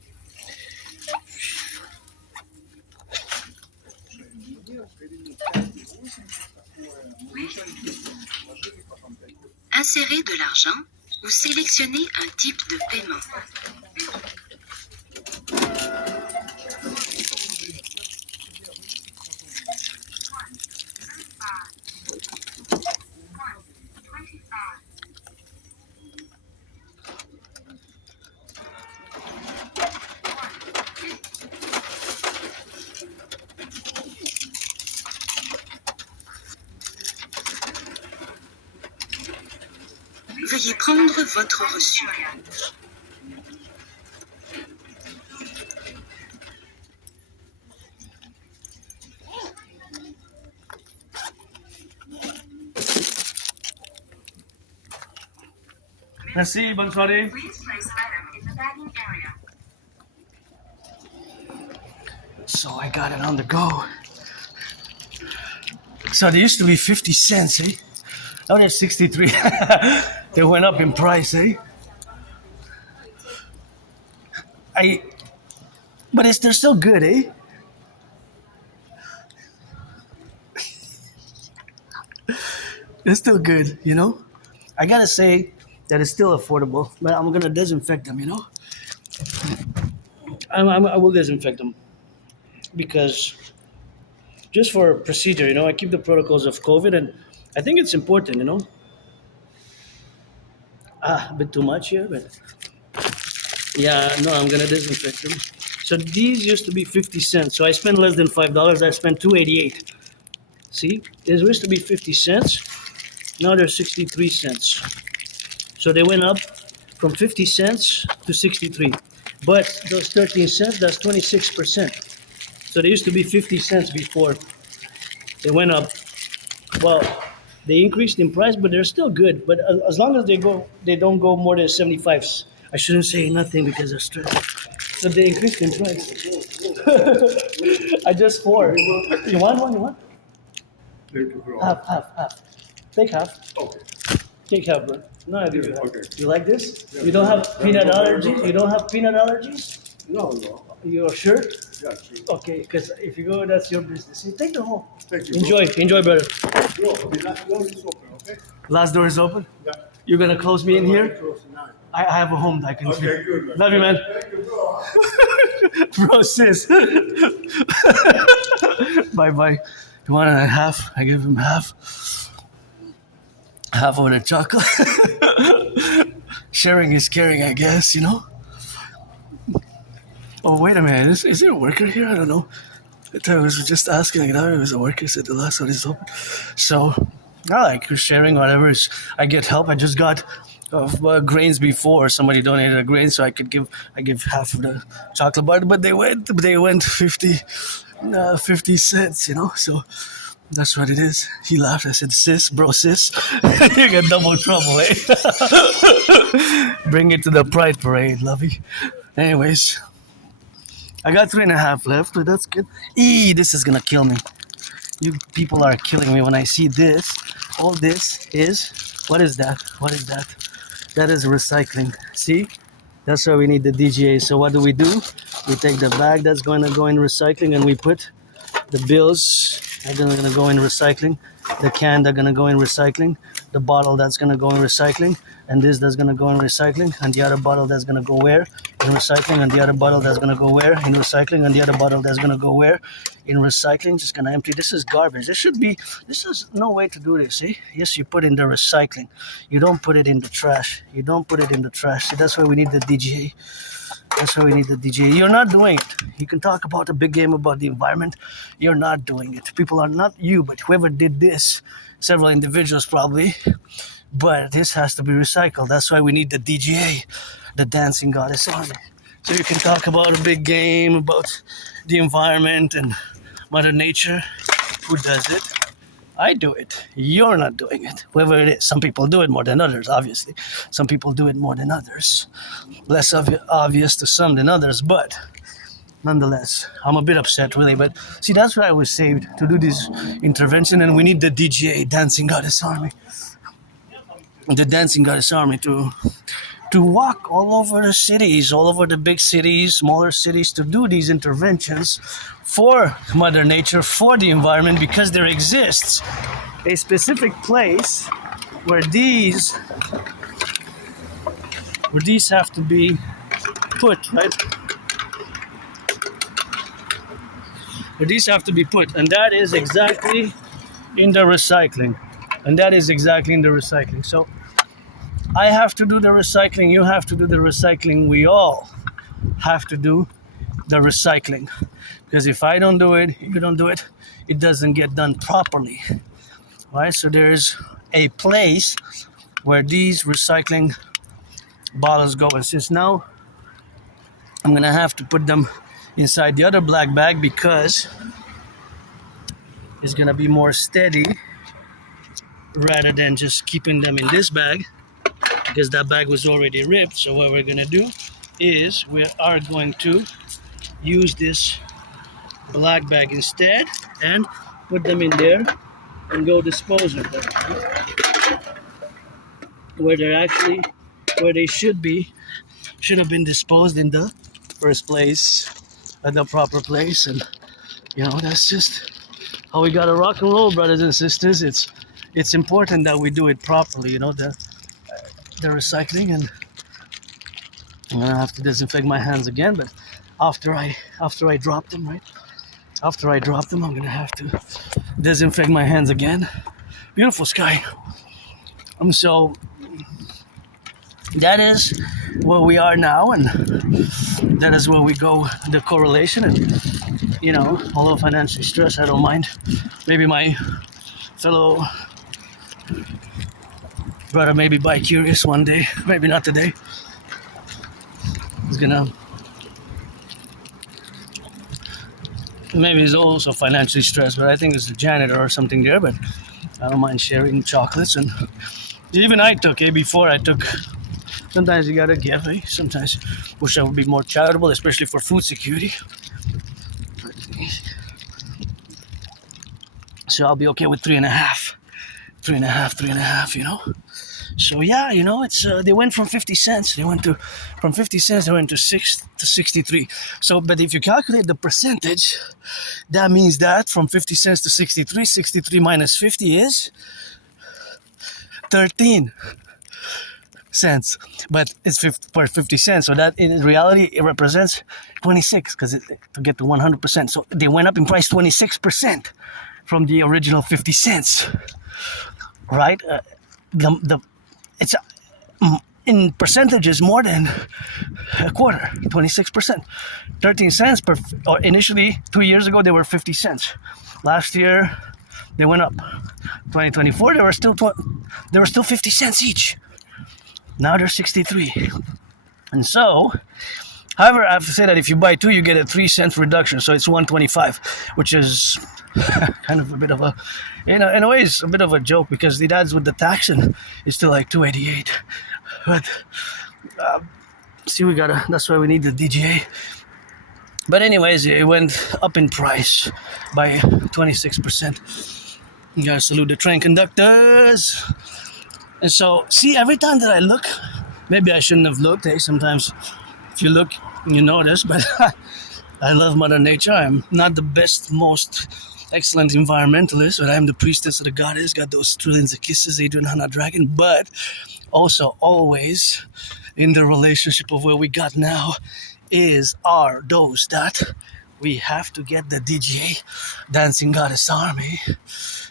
Insérez de l'argent ou sélectionnez un type de paiement. Veuillez prendre votre reçu. Merci, bonne soirée. Please place item in the bagging area. So I got it on the go. So they used to be 50 cents, eh? Now they're 63. They went up in price, eh? But they're still good, eh? They're still good, you know? I gotta say that it's still affordable, but I'm gonna disinfect them, you know? I will disinfect them because just for procedure, you know, I keep the protocols of COVID, and I think it's important, you know? A bit too much here, but yeah, no, I'm gonna disinfect them. So these used to be 50 cents. So I spent less than $5. I spent $2.88. See, it used to be 50 cents. Now they're 63 cents. So they went up from 50 cents to 63. But those 13 cents, that's 26%. So they used to be 50 cents before. They went up. Well, they increased in price, but they're still good. But as long as they don't go more than 75. I shouldn't say nothing because they're stressed. So they increased in price. I just 4. You want one? You want? Half. Take half. Okay. Take half, bro. No, I give you half. Okay. You like this? You don't have peanut allergies? You don't have peanut allergies? No. You're sure? Yeah, sure. Okay, because if you go, that's your business. You take the home. Thank you. Enjoy, brother. Bro, the last door is open, okay? Last door is open? Yeah. You're gonna close me in here? Close now. I have a home that I can sleep. Okay, good. Man. Love you, man. Thank you, bro. Bro, sis. Bye. You want a half? I give him half. Half of the chocolate. Sharing is caring, I guess, you know? Oh, wait a minute. Is there a worker here? I don't know. I was just asking. Now it was a worker. Said the last one is open. So, I like sharing whatever. I get help. I just got grains before. Somebody donated a grain, so I give half of the chocolate bar. But they went 50 cents, you know. So that's what it is. He laughed. I said, sis, you got double trouble, eh? Bring it to the Pride Parade, lovey. Anyways, I got 3.5 left, but that's good. This is gonna kill me. You people are killing me when I see this. All this is, what is that? That is recycling. See? That's why we need the DGA. So what do? We take the bag that's going to go in recycling, and we put the bills that are going to go in recycling, the can that's going to go in recycling, the bottle that's going to go in recycling, and this that's going to go in recycling, and the other bottle that's going to go where? In recycling, and the other bottle that's going to go where? In recycling, and the other bottle that's going to go where? In recycling. Just going to empty. This is garbage. This is no way to do this, eh? Yes, you put in the recycling. You don't put it in the trash. See, that's why we need the DGA. You're not doing it. You can talk about a big game about the environment. You're not doing it. People are not you, but whoever did this, several individuals probably, but this has to be recycled. That's why we need the DGA, the dancing goddess army. So you can talk about a big game about the environment and Mother Nature. Who does it? I do it. You're not doing it. Whoever it is. Some people do it more than others, obviously. Some people do it more than others. Less obvious to some than others, but nonetheless, I'm a bit upset, really. But see, that's why I was saved to do this intervention, and we need the DGA, Dancing Goddess Army, the Dancing Goddess Army to walk all over the cities, all over the big cities, smaller cities, to do these interventions for Mother Nature, for the environment, because there exists a specific place where these have to be put, right? Where these have to be put, and that is exactly in the recycling. So I have to do the recycling, you have to do the recycling, we all have to do the recycling. Because if I don't do it, you don't do it, it doesn't get done properly. Right? So there's a place where these recycling bottles go. And since now I'm gonna have to put them inside the other black bag because it's gonna be more steady rather than just keeping them in this bag, because that bag was already ripped. So what we're gonna do is we are going to use this black bag instead and put them in there and go dispose of them where they should have been disposed in the first place, at the proper place. And that's just how we gotta rock and roll, brothers and sisters. It's important that we do it properly, the recycling. And I'm gonna have to disinfect my hands again, but after I drop them, right? After I drop them, I'm gonna have to disinfect my hands again. Beautiful sky. So that is where we are now, and that is where we go, the correlation. And although financially stressed, I don't mind. Maybe my fellow brother may be bi-curious one day, maybe not today. Maybe he's also financially stressed, but I think it's the janitor or something there. But I don't mind sharing chocolates. And even I took, before I took, sometimes you gotta give, sometimes wish I would be more charitable, especially for food security. So I'll be okay with 3.5. So yeah, it's they went from 50 cents. They went to 6 to 63. So, but if you calculate the percentage, that means that from 50 cents to 63 minus 50 is 13 cents. But it's 50 cents. So that in reality it represents 26, because to get to 100%. So they went up in price 26% from the original 50 cents. Right? It's in percentages more than a quarter, 26%. 13 cents or initially 2 years ago they were 50 cents. Last year they went up. 2024 they were still 50 cents each. Now they're 63. And so, however, I have to say that if you buy two, you get a 3 cent reduction. So it's 125, which is kind of a bit of a, in a way, it's a bit of a joke, because it adds with the tax and it's still like 288. But see, that's why we need the DGA. But anyways, it went up in price by 26%. You gotta salute the train conductors. And so, see, every time that I look, maybe I shouldn't have looked. Sometimes if you look, you notice, but I love Mother Nature. I'm not the best, most excellent environmentalist, but I'm the priestess of the goddess, got those trillions of kisses, Adrian Hannah Dragon, but also always in the relationship of where we got now are those that we have to get the DGA, Dancing Goddess Army,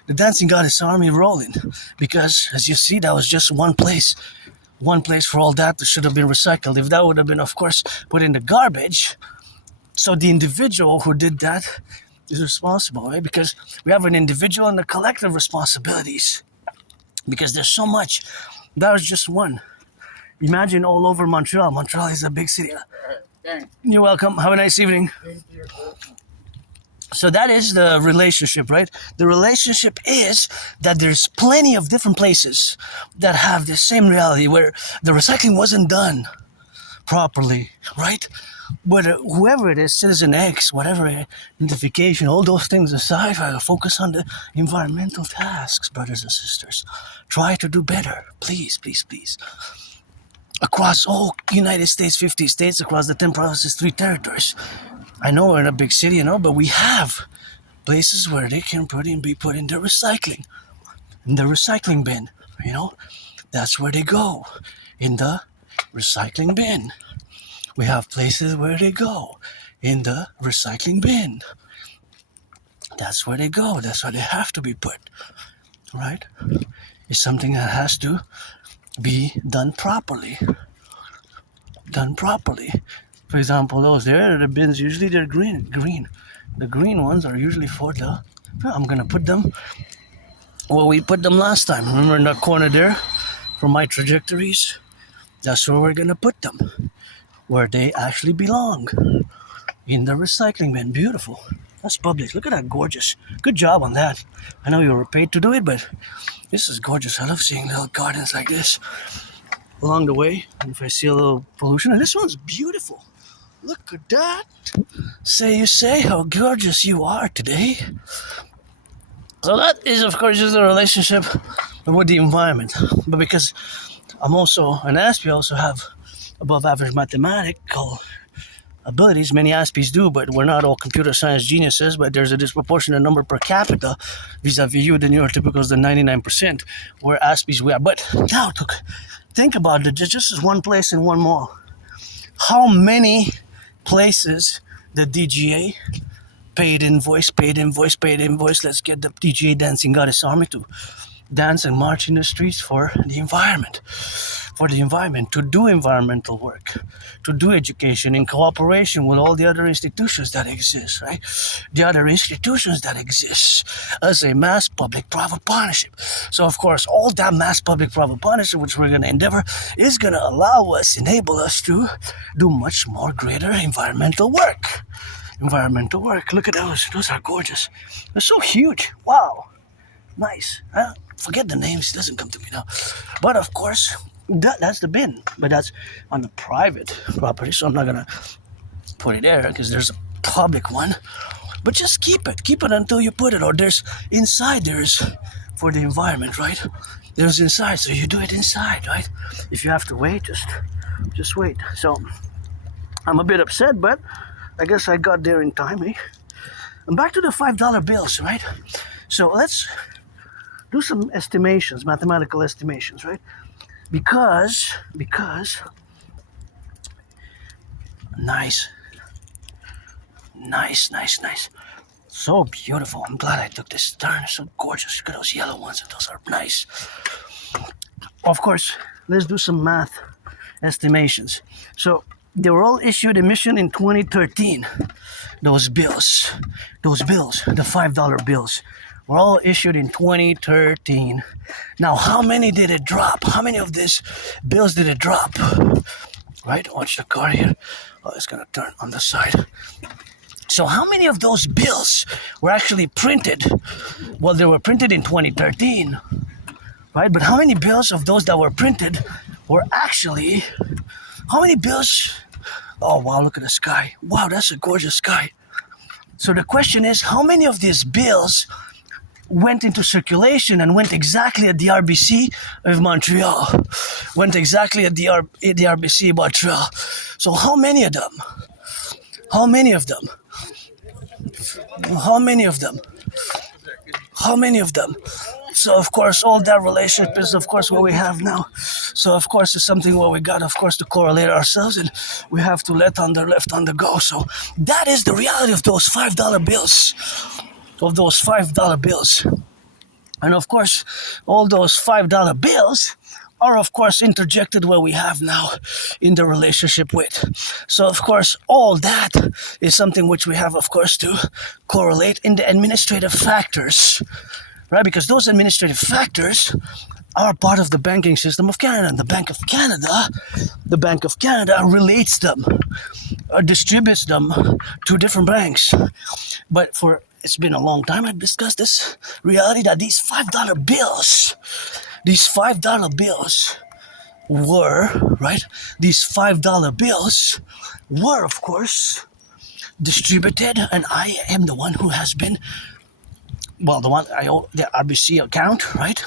the Dancing Goddess Army rolling, because as you see, that was just one place for all that should have been recycled. If that would have been, of course, put in the garbage, so the individual who did that is responsible, right? Because we have an individual and a collective responsibilities, because there's so much. That was just one. Imagine all over Montreal. Montreal is a big city. Thanks. You're welcome. Have a nice evening. So that is the relationship, right? The relationship is that there's plenty of different places that have the same reality where the recycling wasn't done properly, right? But whoever it is, Citizen X, whatever, identification, all those things aside, focus on the environmental tasks, brothers and sisters. Try to do better, please, please, please. Across all United States, 50 states, across the 10 provinces, 3 territories. I know we're in a big city, but we have places where they can be put in the recycling bin, That's where they go, in the recycling bin. We have places where they go, in the recycling bin. That's where they go. That's where they have to be put, right? It's something that has to be done properly. For example, those there, the bins, usually they're green. The green ones are usually for I'm going to put them where we put them last time. Remember in that corner there, for my trajectories? That's where we're going to put them, where they actually belong, in the recycling bin. Beautiful. That's Publik. Look at that, gorgeous. Good job on that. I know you were paid to do it, but this is gorgeous. I love seeing little gardens like this along the way. And if I see a little pollution, and this one's beautiful. Look at that. You say how gorgeous you are today. So that is, of course, just a relationship with the environment. But because I'm also an Aspie, I also have above average mathematical abilities. Many Aspies do, but we're not all computer science geniuses, but there's a disproportionate number per capita vis-a-vis you, the neurotypicals, the 99%, where Aspies we are. But now, think about it, just as one place in one mall. How many places the DGA paid invoice, let's get the DGA Dancing Goddess Army to dance and march in the streets for the environment, to do environmental work, to do education in cooperation with all the other institutions that exist, right? The other institutions that exist as a mass public-private partnership. So, of course, all that mass public-private partnership, which we're going to endeavor, is going to enable us to do much more greater environmental work. Look at those. Those are gorgeous. They're so huge. Wow. Nice. Forget the names. It doesn't come to me now. But of course, that's the bin. But that's on the private property, so I'm not gonna put it there because there's a public one. But just keep it until you put it. Or there's for the environment, right? There's inside, so you do it inside, right? If you have to wait, just wait. So I'm a bit upset, but I guess I got there in time, eh? And back to the $5 bills, right? So let's do some estimations, mathematical estimations, right? Because nice. So beautiful. I'm glad I took this turn. It's so gorgeous. Look at those yellow ones. Those are nice. Of course, let's do some math estimations. So they were all issued emission in 2013. Those bills, the $5 bills, were all issued in 2013. Now, how many did it drop? How many of these bills did it drop? Right? Watch the car here. Oh, it's going to turn on the side. So how many of those bills were actually printed? Well, they were printed in 2013, right? But how many bills of those that were printed were actually... How many bills... Oh, wow, look at the sky. Wow, that's a gorgeous sky. So the question is, how many of these bills went into circulation and went exactly at the RBC of Montreal? Went exactly at the RBC of Montreal. So how many of them? How many of them? So, of course, all that relationship is, of course, what we have now. So, of course, it's something where we got, of course, to correlate ourselves, and we have to let on the go. So, that is the reality of those $5 bills. And, of course, all those $5 bills are, of course, interjected where we have now in the relationship with. So, of course, all that is something which we have, of course, to correlate in the administrative factors, right? Because those administrative factors are part of the banking system of Canada. And the Bank of Canada relates them, or distributes them to different banks. But it's been a long time I've discussed this reality that these $5 bills were, right, these $5 bills were, of course, distributed, and I am the one who has been, well, the one I owe the RBC account, right?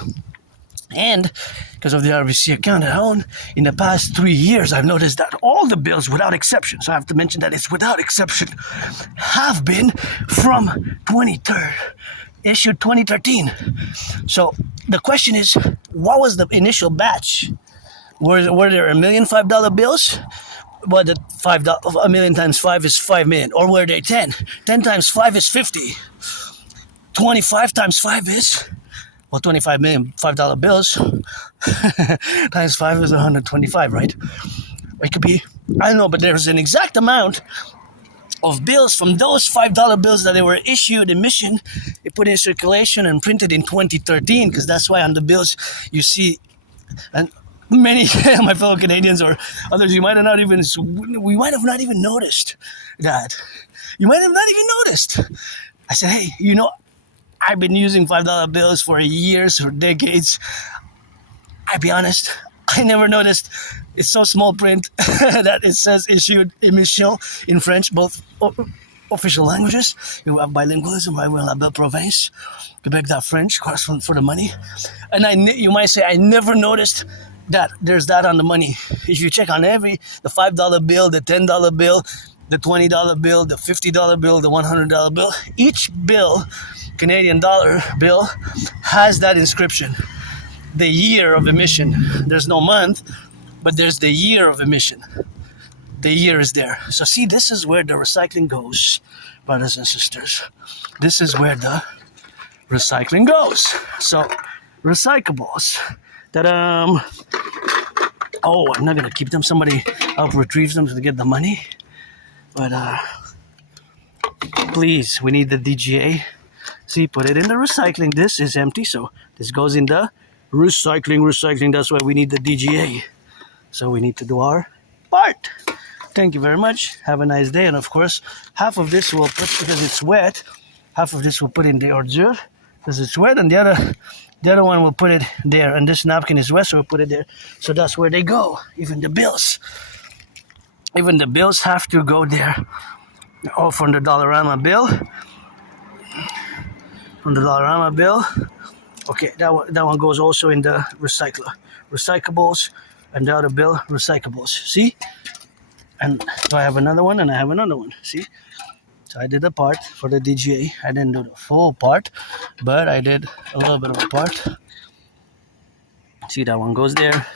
And because of the RBC account I own, in the past 3 years, I've noticed that all the bills, without exception, so I have to mention that it's without exception, have been from 2013, issued 2013. So the question is, what was the initial batch? Were there $1 million $5 bills? Well, the $5, 1 million times 5 is 5 million. Or were they 10? 10 times 5 is 50. 25 times 5 is, well, 25 million $5 bills times 5 is 125, right? It could be, I don't know, but there's an exact amount of bills from those $5 bills that they were issued, emission, they put in circulation and printed in 2013, because that's why on the bills you see, and many of my fellow Canadians or others, we might have not even noticed that. You might have not even noticed. I said, hey, I've been using $5 bills for years, for decades. I'll be honest, I never noticed. It's so small print that it says issued émission in French, both official languages. You have bilingualism, right? We're in la belle province. Quebec, that French, costs for the money. And you might say, I never noticed that there's that on the money. If you check on the $5 bill, the $10 bill, the $20 bill, the $50 bill, the $100 bill, each bill, Canadian dollar bill, has that inscription. The year of emission. There's no month, but there's the year of emission. The year is there. So see, this is where the recycling goes, brothers and sisters. This is where the recycling goes. So, recyclables. I'm not gonna keep them. Somebody help retrieve them to get the money. But please, we need the DGA. See, put it in the recycling. This is empty, so this goes in the recycling. That's why we need the DGA. So we need to do our part. Thank you very much. Have a nice day. And of course, half of this we'll put, because it's wet, half of this we'll put in the hors d'oeuvre because it's wet, and the other one we'll put it there. And this napkin is wet, so we'll put it there. So that's where they go. Even the bills have to go there. Oh, from the Dollarama bill. Okay, that one goes also in the recyclables, and the other bill, recyclables. See? And so I have another one, and I have another one. See? So I did a part for the DGA. I didn't do the full part, but I did a little bit of a part. See, that one goes there.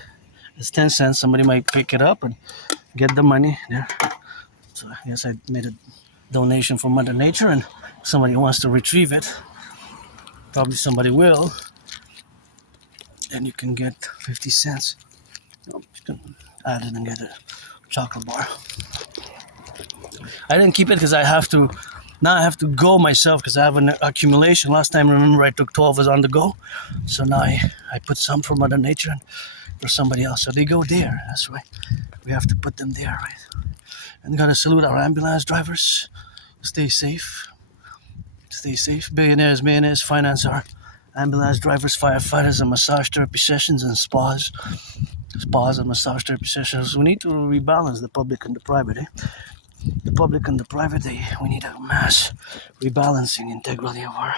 It's 10 cents. Somebody might pick it up and get the money there. So I guess I made a donation for Mother Nature, and somebody wants to retrieve it. Probably somebody will. Then you can get 50 cents. I didn't get a chocolate bar. I didn't keep it because I have to go myself because I have an accumulation. Last time, remember, I took 12 as on the go. So now I put some for Mother Nature and for somebody else. So they go there. That's right. We have to put them there, right? And gotta salute our ambulance drivers. Stay safe. Billionaires, millionaires finance our ambulance drivers, firefighters, and massage therapy sessions and spas and massage therapy sessions. We need to rebalance the public and the private. The public and the private, we need a mass rebalancing integrally of our